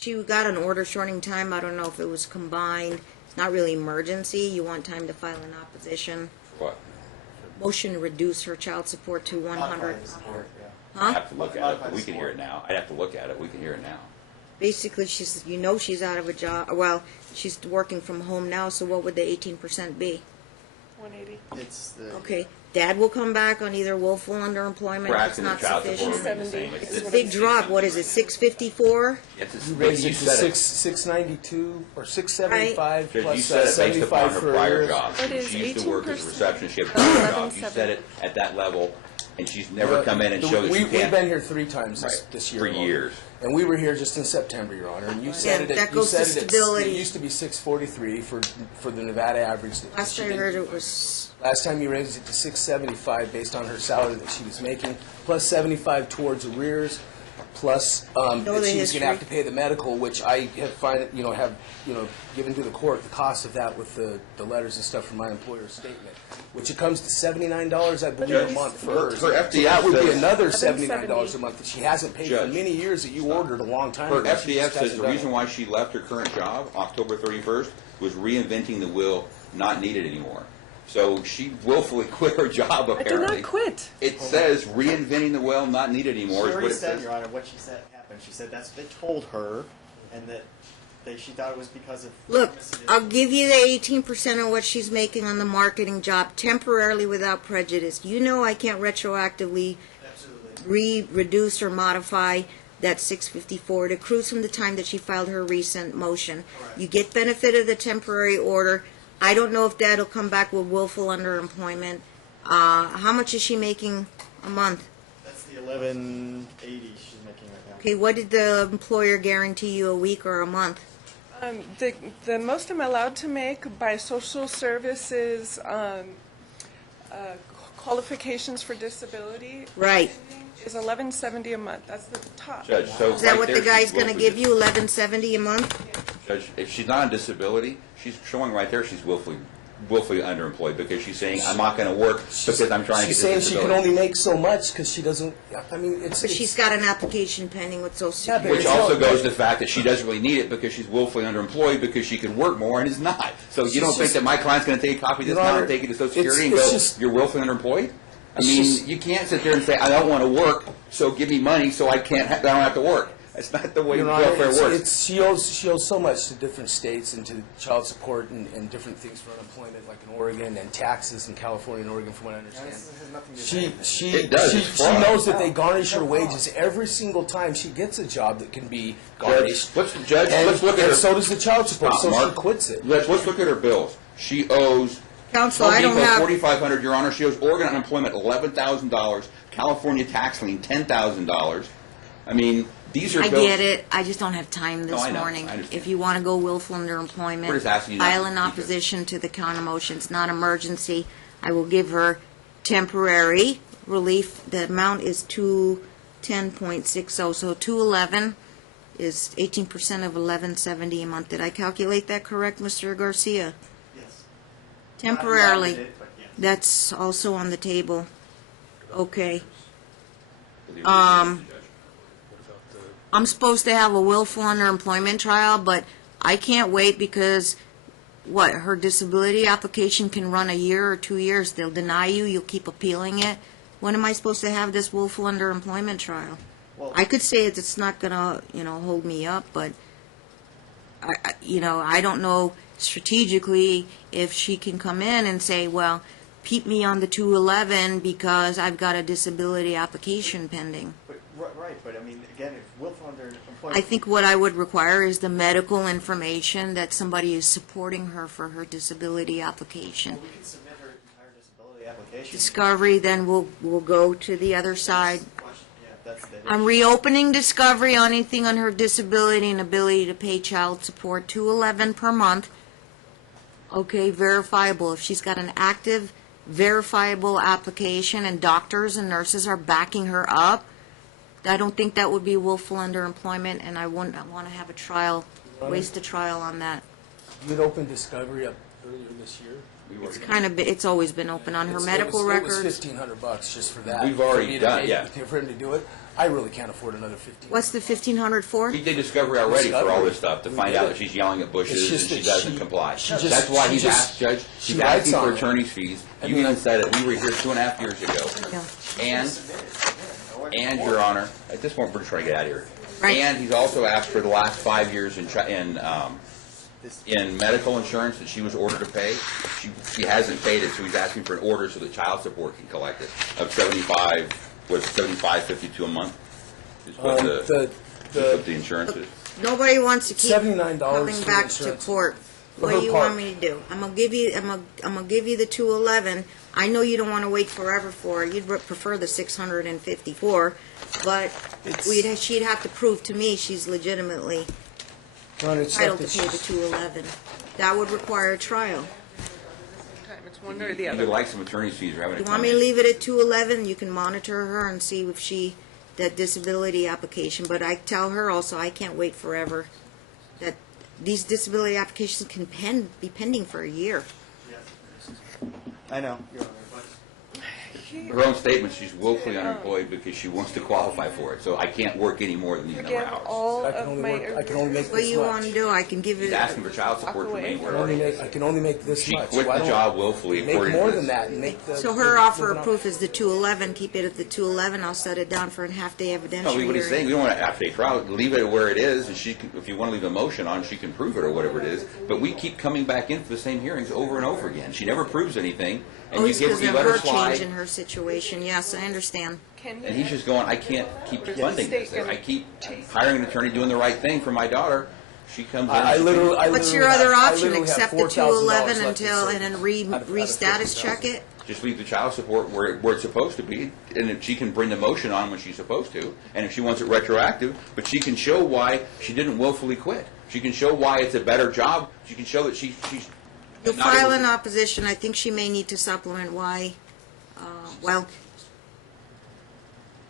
she got an order shortening time. I don't know if it was combined. It's not really emergency. You want time to file an opposition. For what? Motion to reduce her child support to 100. I Huh? have to look at it, but we can hear it now. I'd have to look at it. We can hear it now. Basically, she's she's out of a job. Well, she's working from home now, so what would the 18% be? 180. It's the. Okay, Dad will come back on either willful underemployment if Perhaps it's in the not child support sufficient. remain the same. It's a big drop. What is it, 654? You raised it to 692 or 675 Because you plus said it based upon 75 her for prior arrears. job. It is She used to work as a 18%. receptionist, she had a prior job. You said it at that level, and she's never come in and showed that she We've can't. been here 3 times Right. this year. For alone. years. And we were here just in September, Your Honor. And you said it. that goes to stability. It used to be 643 for the Nevada average. Last I heard it was, Last time you raised it to 675 based on her salary that she was making, plus 75 towards arrears, plus that the she was going to have to history. pay the medical, which I have given to the court the cost of that with the letters and stuff from my employer's statement, which it comes to $79, I believe, a month for hers. Her So FDS that would be says- another $79 a month that she hasn't paid for Judge. many years that you ordered a long time Her ago. She FDF just says hasn't the done reason it. why she left her current job, October 31st, was reinventing the will, not needed anymore. So she willfully quit her job, I apparently. did not quit. It says reinventing the will, not needed anymore. She is what already it said, says. Your Honor, what she said happened. She said that's what they told her, and that she thought it was because of. look, pharmacy- I'll give you the 18% of what she's making on the marketing job temporarily without prejudice. You know I can't retroactively Absolutely. reduce or modify that 654. It accrues from the time that she filed her recent motion. Correct. You get benefit of the temporary order. I don't know if Dad will come back with willful underemployment. How much is she making a month? That's the 1180 she's making right now. Okay, what did the employer guarantee you, a week or a month? The most I'm allowed to make by social services qualifications for disability Right. is $11.70 a month. That's the top. Judge, so Is that right what there, the guy's she's going to willfully give you, $11.70 a month? Judge, if she's not on disability, she's showing right there she's willfully underemployed because she's saying, I'm not going to work because I'm trying to She's get saying this she can disability. only make so much because she doesn't. I mean, it's. But she's got an application pending with Social Yeah, but Security. Which also goes to the fact that she doesn't really need it because she's willfully underemployed because she can work more and is not. So you don't think that my client's going to take a copy of this Your now Honor, and take it to Social it's- Security and it's go, just- you're willfully underemployed? I It's mean, just- you can't sit there and say, I don't want to work, so give me money so I don't have to work. That's not the way Your Honor, welfare works. she owes so much to different states and to child support and different things for unemployment, like in Oregon, and taxes in California and Oregon, from what I understand. This has nothing to do with She It does, it's she fraud. knows that they garnish her wages every single time she gets a job that can be garnished. Judge, let's look at And her. so does the child support. Stop, So Mark. she quits it. Let's look at her bills. She owes Counsel, Home I don't Depot have, $4,500, Your Honor. She owes Oregon unemployment $11,000, California tax lien $10,000. I mean, these are I bills. get it, I just don't have time No, this I know. morning. I understand. If you want to go willful underemployment, We're just asking you not file to an keep it. opposition to the counter motion. It's not emergency. I will give her temporary relief. The amount is 210.60, so 211 is 18% of 1170 a month. Did I calculate that correct, Mr. Garcia? Yes. Temporarily. Not invalid, but yes. That's also on the table. Okay. I'm supposed to have a willful underemployment trial, but I can't wait because, what, her disability application can run a year or 2 years. They'll deny you, you'll keep appealing it. When am I supposed to have this willful underemployment trial? Well, I could say it's not gonna, hold me up, but, I don't know strategically if she can come in and say, well, keep me on the 211 because I've got a disability application pending. right, but I mean, again, if willful underemployment. I think what I would require is the medical information that somebody is supporting her for her disability application. Well, we can submit her entire disability application. Discovery, then we'll go to the other side. Yeah, that's the. I'm reopening discovery on anything on her disability and ability to pay child support, $211 per month. Okay, verifiable. If she's got an active, verifiable application and doctors and nurses are backing her up, I don't think that would be willful underemployment, and I wouldn't want to have a trial, waste a trial on that. You had opened discovery up earlier this year. It's always been open on her medical It records. was $1,500 just for that. We've already For me to done- pay- yeah. For him to do it, I really can't afford another $1,500. What's the $1,500 for? He did discovery already for all this stuff to We find did out it. that she's yelling at bushes It's and just she that doesn't she- comply. she just- That's why she he's just- asked, Judge, she he's writes asking for on it. attorney's fees. I You mean- even said it, we were here 2.5 years ago. Yeah. And, Your Honor, at this point, we're just trying to get out of here. Right. And he's also asked for the last 5 years this. in medical insurance that she was ordered to pay. She hasn't paid it, so he's asking for an order so that child support can collect it of $75.52 a month. Is what what the insurance is. Nobody wants to keep $79 coming for back to insurance. court. For What her do you part. want me to do? I'm gonna give you the 211. I know you don't want to wait forever for it. You'd prefer the 654, but she'd have to prove to me she's legitimately Ron, it's not entitled that to pay the she's- 211. That would require a trial. It's one or the You other. would like some attorney's fees or having You to want come me to in. leave it at 211? You can monitor her and see if that disability application, but I tell her also I can't wait forever. That these disability applications can be pending for a year. I know. You're right, Her own statement, she's woefully unemployed because she wants to qualify for it, so I can't work any more than these number Forgive of hours. all I of can only my work, I can only make What this do you want to much. do? I can give She's it. asking for child support Walk for me. away. I can only make this She much. quit Why the don't job willfully Make according to more this. than that and make the. So her offer of proof is the 211. Keep it at the 211. I'll set it down for a half-day evidentiary. No, what he's saying, hearing. we don't want to have to trial. Leave it where it is, and if you want to leave a motion on, she can prove it or whatever it is. But we keep coming back in for the same hearings over and over again. She never proves anything, and It's because you of let her her slide. change in her situation. Yes, I understand. Can And he's just going, I can't keep funding this. State I keep hiring an attorney doing the right thing for my daughter. She comes in. I literally. What's your other option? Accept the $4,000 211 left in until, and savings. then Out of re-status 50,000. check it? Just leave the child support where it's supposed to be, and if she can bring the motion on when she's supposed to, and if she wants it retroactive, but she can show why she didn't willfully quit. She can show why it's a better job. She can show that she's You'll not file able an to- opposition. I think she may need to supplement why, well,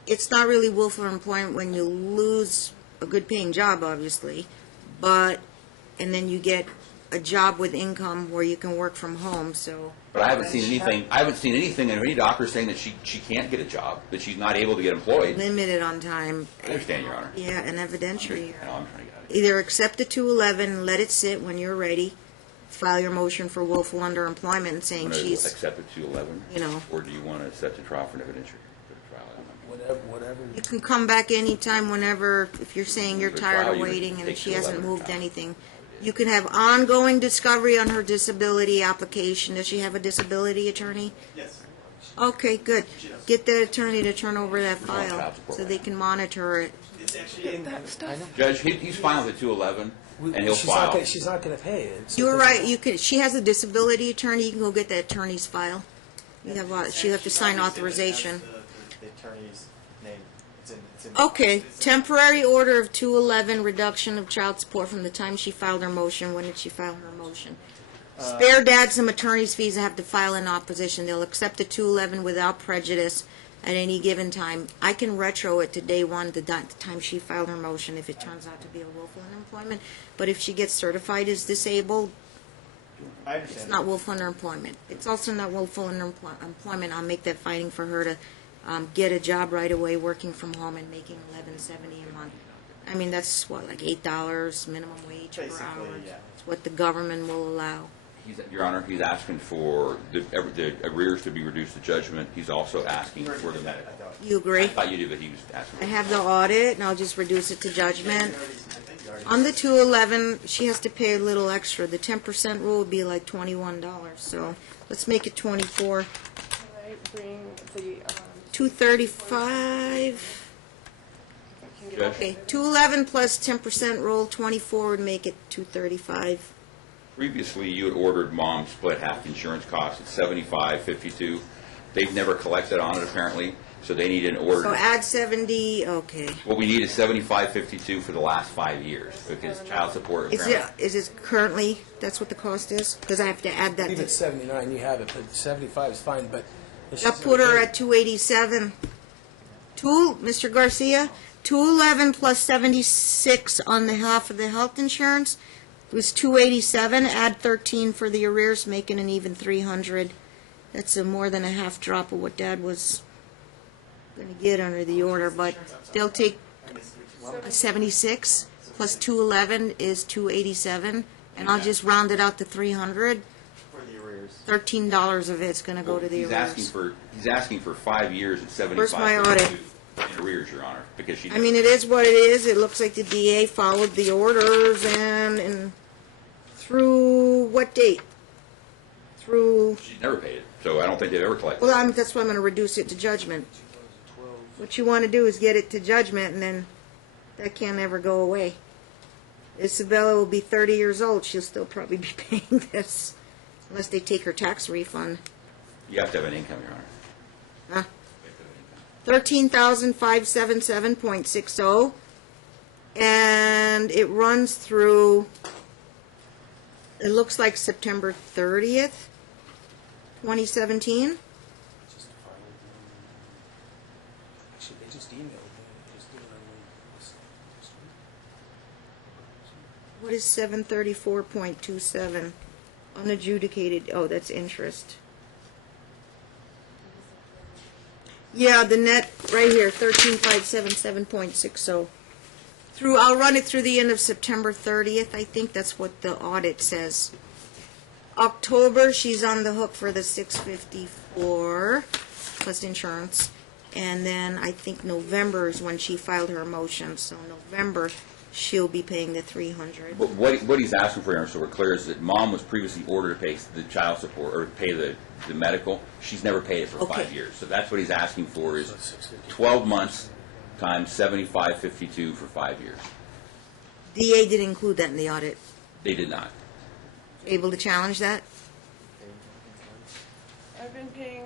it's not really willful employment when you lose a good-paying job, obviously, but, and then you get a job with income where you can work from home, so. But I haven't seen anything. I haven't seen anything in any doctor saying that she can't get a job, that she's not able to get employed. Limited on time. I understand, Your Honor. Yeah, an evidentiary. I know, I'm trying to get out of here. Either accept the 211, let it sit when you're ready, file your motion for willful underemployment and saying Want to she's, accept it to 11, you know. or do you want to set the trial for an evidentiary? For the trial, I don't know. Whatever. you can come back anytime, whenever, if you're saying you're For tired trial, of you would waiting and take she to hasn't 11 moved trial. anything. You can have ongoing discovery on her disability application. Does she have a disability attorney? Yes. Okay, good. Get the attorney to turn over that There's no file child support so right they can monitor it. It's actually in that stuff. Judge, he's fine with the 211, and he'll file. She's not going to pay it. You were right. You could. She has a disability attorney. You can go get the attorney's file. You have. She have to sign authorization. The attorney's name. It's in Okay. Temporary order of 211 reduction of child support from the time she filed her motion. When did she file her motion? Spare dad some attorney's fees and have to file an opposition. They'll accept the 211 without prejudice at any given time. I can retro it to day one, the time she filed her motion, if it turns out to be a willful underemployment. But if she gets certified as disabled, I understand. it's not willful underemployment. It's also not willful underemployment. I'll make that finding for her to get a job right away, working from home and making $11.70 a month. I mean, that's what, like $8 minimum wage per Basically, hour. yeah. It's what the government will allow. Your Honor, he's asking for the arrears to be reduced to judgment. He's also asking for the medical. You agree? I thought you did, but he was asking. I have the audit, and I'll just reduce it to judgment. On the 211, she has to pay a little extra. The 10% rule would be like $21. So let's make it 24. Can I bring the, 235. Judge? Okay, 211 plus 10% rule, 24 would make it 235. Previously, you had ordered mom split half the insurance costs at $75.52. They've never collected on it apparently, so they need an order. So add 70. Okay. What we need is $75.52 for the last 5 years because child support. Is it currently? That's what the cost is? Because I have to add I that. believe it's 79. You have it, but 75 is fine. But if That she's put gonna her pay- at 287. Mr. Garcia, 211 plus 76 on the half of the health insurance was 287. Add 13 for the arrears, making an even 300. That's more than a half drop of what Dad was going to get under the order, but they'll take 76 plus 211 is 287, and I'll just round it out to 300. For the arrears. $13 of it's going to go to the He's arrears. asking for 5 years at $75.52 Where's my audit? in arrears, Your Honor, because she. I mean, it is what it is. It looks like the DA followed the orders and Through what date? Through, She's never paid it, so I don't think they've ever collected. well, that's why I'm gonna reduce it to judgment. What you wanna do is get it to judgment, and then that can't ever go away. Isabella will be 30 years old, she'll still probably be paying this, unless they take her tax refund. You have to have an income, Your Honor. Huh? 13,577.60, and it runs through, it looks like September 30th, 2017. Actually, they just emailed me. They just did it on this week. What is 734.27? Unadjudicated, oh, that's interest. Yeah, the net, right here, 13,577.60. I'll run it through the end of September 30th, I think that's what the audit says. October, she's on the hook for the 654 plus insurance. And then I think November is when she filed her motion, so November, she'll be paying the 300. But what he's asking for, Your Honor, so we're clear, is that mom was previously ordered to pay the child support, or pay the medical. She's never paid it for Okay. 5 years. So that's what he's asking for, is 12 months times 75.52 for 5 years. DA didn't include that in the audit. They did not. Able to challenge that? I've been paying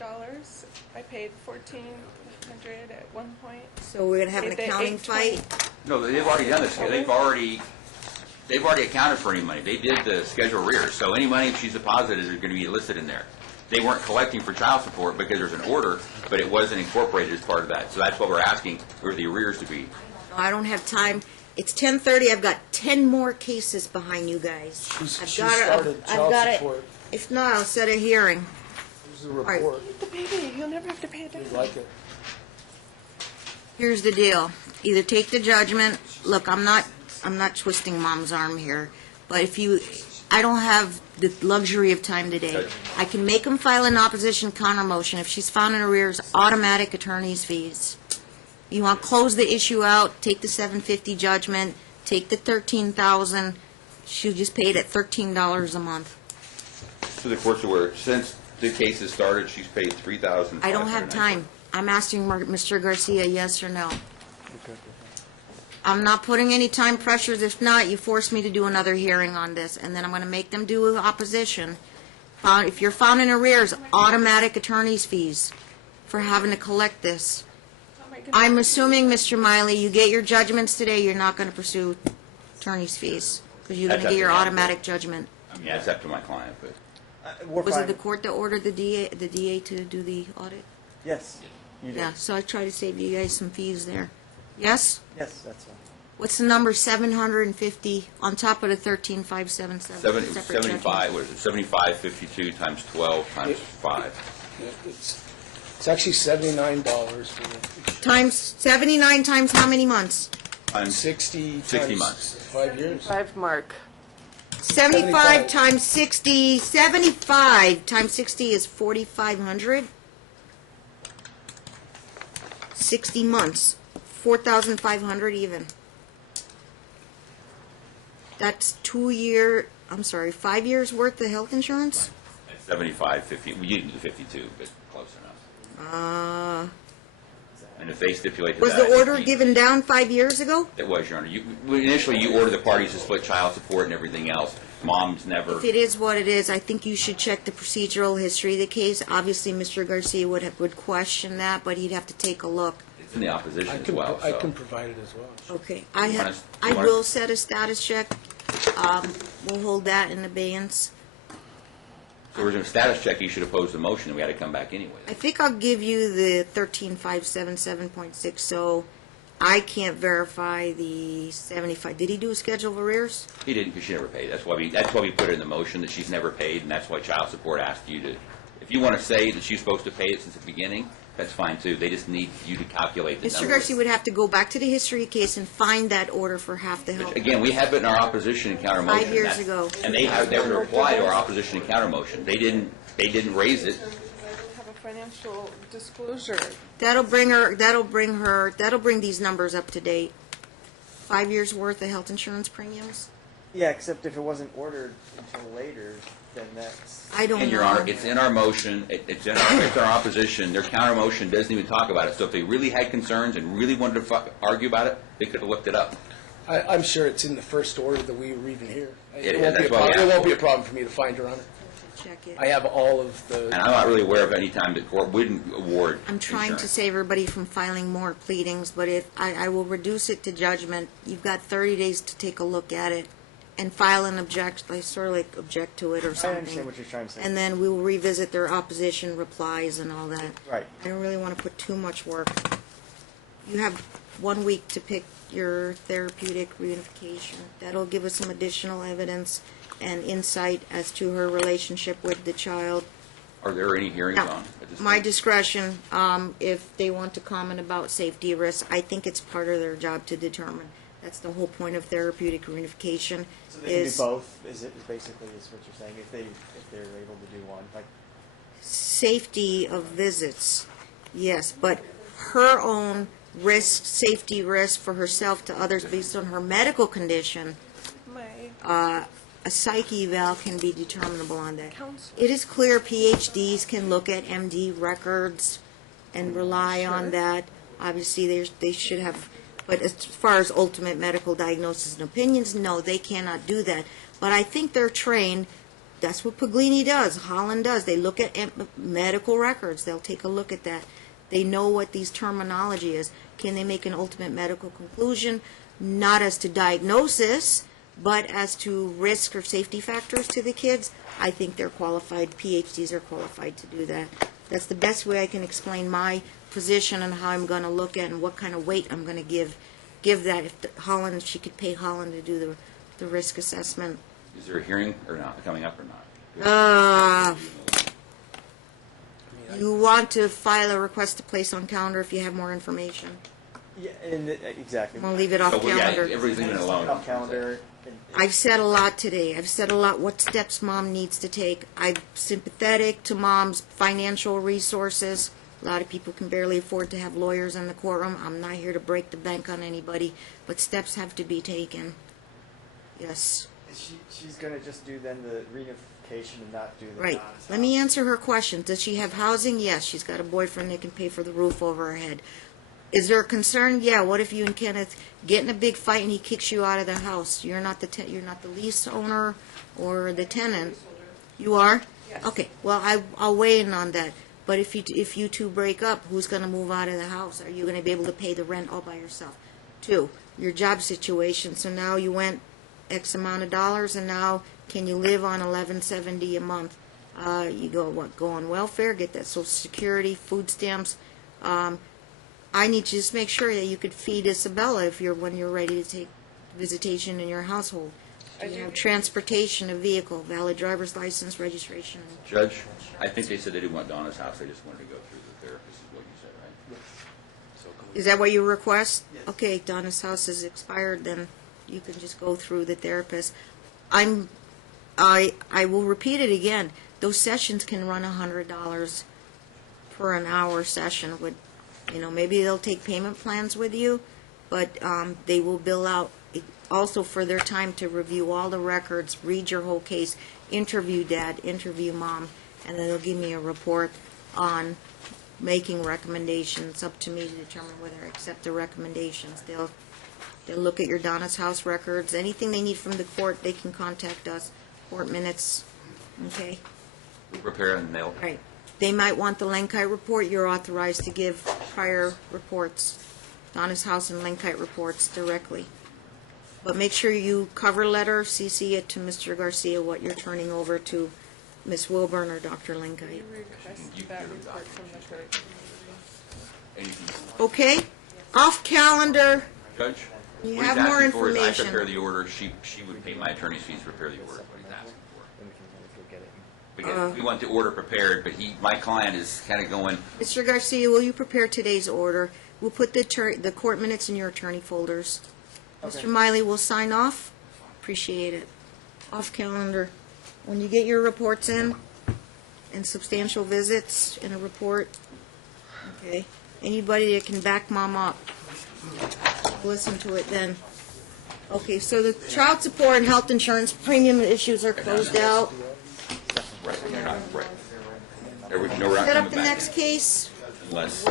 $100. I paid $1,400 at one point. So we're gonna have an Paid the accounting $820. fight? No, they've already done this. They've already accounted for any money. They did the schedule arrears. So any money she's deposited is going to be listed in there. They weren't collecting for child support because there's an order, but it wasn't incorporated as part of that. So that's what we're asking for the arrears to be. No, I don't have time. It's 10:30. I've got 10 more cases behind you guys. She I've started child support. If not, I'll set a hearing. Here's the report. The baby, you'll never have to pay it You down. like it? Here's the deal. Either take the judgment. Look, I'm not twisting mom's arm here, but I don't have the luxury of time today. I can make them file an opposition counter motion. If she's found in arrears, automatic attorney's fees. You want to close the issue out, take the $750 judgment, take the $13,000. She'll just pay it at $13 a month. So the court's aware, since the case has started, she's paid $3,500. I don't have time. I'm asking Mr. Garcia yes or no. I'm not putting any time pressures. If not, you force me to do another hearing on this, and then I'm going to make them do opposition. If you're found in arrears, automatic attorney's fees for having to collect this. I'm assuming, Mr. Miley, you get your judgments today, you're not going to pursue attorney's fees, because you're going to That's get your up to them. automatic judgment. I mean, that's up to my client, but We're Was fine. it the court that ordered the DA to do the audit? Yes, you did. Yeah, so I try to save you guys some fees there. Yes? Yes, that's fine. What's the number, 750 on top of the 13,577? separate 75, judgment? what is it, 75.52 times 12 times 5. Yeah, it's actually $79 for Times, 79 times how many months? the 60 times months. 5 years. 5 mark. 75 times 60, 75 times 60 is 4,500. 60 months, 4,500 even. That's 5 years worth of health insurance? At 75.50, we didn't do 52, but close enough. And if they stipulate Was that, the order given down 5 years ago? It was, Your Honor. Initially, you ordered the parties to split child support and everything else. Mom's never. If it is what it is, I think you should check the procedural history of the case. Obviously, Mr. Garcia would question that, but he'd have to take a look. It's in the opposition I as can, well. I so. can provide it as well. Okay, wanna- I you wanna- will set a status check. We'll hold that in abeyance. So we're going to status check. You should oppose the motion, and we had to come back anyway. I think I'll give you the 13,577.6, so I can't verify the 75. Did he do a schedule of arrears? He didn't because she never paid. That's why we put it in the motion that she's never paid, and that's why child support asked you to. If you want to say that she's supposed to pay it since the beginning, that's fine too. They just need you to calculate the Mr. numbers. Garcia would have to go back to the history case and find that order for half the help. Again, we have it in our opposition and counter motion. 5 years That's- ago. And they have to reply to our opposition and counter motion. They didn't raise it. Have a financial disclosure. That'll bring these numbers up to date. 5 years worth of health insurance premiums. Yeah, except if it wasn't ordered until later, then that's... I don't know. And Your Honor, it's in our motion, it's our opposition, their counter motion doesn't even talk about it. So if they really had concerns and really wanted to argue about it, they could have looked it up. I'm sure it's in the first order that we were even here. It won't be a is, that's why I problem. It asked won't be for a it. problem for me to find, Your Honor. Check it. I have all of the... And I'm not really aware of any time the court wouldn't award I'm trying to insurance. save everybody from filing more pleadings, but if I will reduce it to judgment. You've got 30 days to take a look at it and file an object, like sort of like object to it or I something. understand what you're trying to say. And then we will revisit their opposition replies and all that. Right. I don't really want to put too much work. You have 1 week to pick your therapeutic reunification. That'll give us some additional evidence and insight as to her relationship with the child. Are there any hearings Now, on at this my point? discretion, if they want to comment about safety risks, I think it's part of their job to determine. That's the whole point of therapeutic reunification. So they can do both, is basically is what you're saying, if they're able to do one, like... Safety of visits, yes, but her own risk, safety risk for herself to others based on her medical condition, My a psych eval can be determinable on that. counsel. It is clear PhDs can look at MD records and rely on that. Obviously, they should have, but as far as ultimate medical diagnosis and opinions, no, they cannot do that. But I think they're trained. That's what Puglini does, Holland does. They look at medical records. They'll take a look at that. They know what these terminology is. Can they make an ultimate medical conclusion? Not as to diagnosis, but as to risk or safety factors to the kids. I think they're qualified, PhDs are qualified to do that. That's the best way I can explain my position and how I'm going to look at and what kind of weight I'm going to give that. If she could pay Holland to do the risk assessment. Is there a hearing or not, coming up or not? You want to file a request to place on calendar if you have more information. Yeah, and exactly. I'm going to leave it off So, yeah, calendar. everybody's leaving it alone. Off calendar. I've said a lot today. I've said a lot what steps mom needs to take. I'm sympathetic to mom's financial resources. A lot of people can barely afford to have lawyers in the courtroom. I'm not here to break the bank on anybody, but steps have to be taken. Yes. She's going to just do then the reunification and not do the... Right. Let me answer her question. Does she have housing? Yes. She's got a boyfriend that can pay for the roof over her head. Is there a concern? Yeah. What if you and Kenneth get in a big fight and he kicks you out of the house? You're not the you're not the lease owner or the tenant. You are? Yes. Okay. Well, I'll weigh in on that. But if you two break up, who's going to move out of the house? Are you going to be able to pay the rent all by yourself? 2, your job situation. So now you went X amount of dollars, and now can you live on $11.70 a month? You go on welfare, get that Social Security, food stamps. I need to just make sure that you could feed Isabella when you're ready to take visitation in your household. Do you have transportation, a vehicle, valid driver's license, registration? Judge, I think they said they didn't want Donna's house, they just wanted to go through the therapist, is what you said, right? Is that what you request? Okay, Donna's house is expired, then you can just go through the therapist. I will repeat it again. Those sessions can run $100 per an hour session. Maybe they'll take payment plans with you, but they will bill out also for their time to review all the records, read your whole case, interview dad, interview mom, and then they'll give me a report on making recommendations. Up to me to determine whether I accept the recommendations. They'll look at your Donna's house records. Anything they need from the court, they can contact us. Court minutes, okay? We prepare and mail. Right. They might want the Lenkite report. You're authorized to give prior reports, Donna's house and Lenkite reports directly. But make sure you cover letter, CC it to Mr. Garcia, what you're turning over to Ms. Wilburn or Dr. Lenkite. Request that report from the court. Anything. Okay? Off calendar. Judge? You what have he's more asking for is I information. prepare the order, she would pay my attorney's fees to prepare the order, what he's asking for. Then we can go get it. Because we want the order prepared, but my client is kind of going, Mr. Garcia, will you prepare today's order? We'll put the court minutes in your attorney folders. Okay. Mr. Miley will sign off. Appreciate it. Off calendar. When you get your reports in, and substantial visits in a report, okay? Anybody that can back mom up, listen to it then. Okay, so the child support and health insurance premium issues are closed out. Right, you're not, right. We're not Set up coming the back next case. unless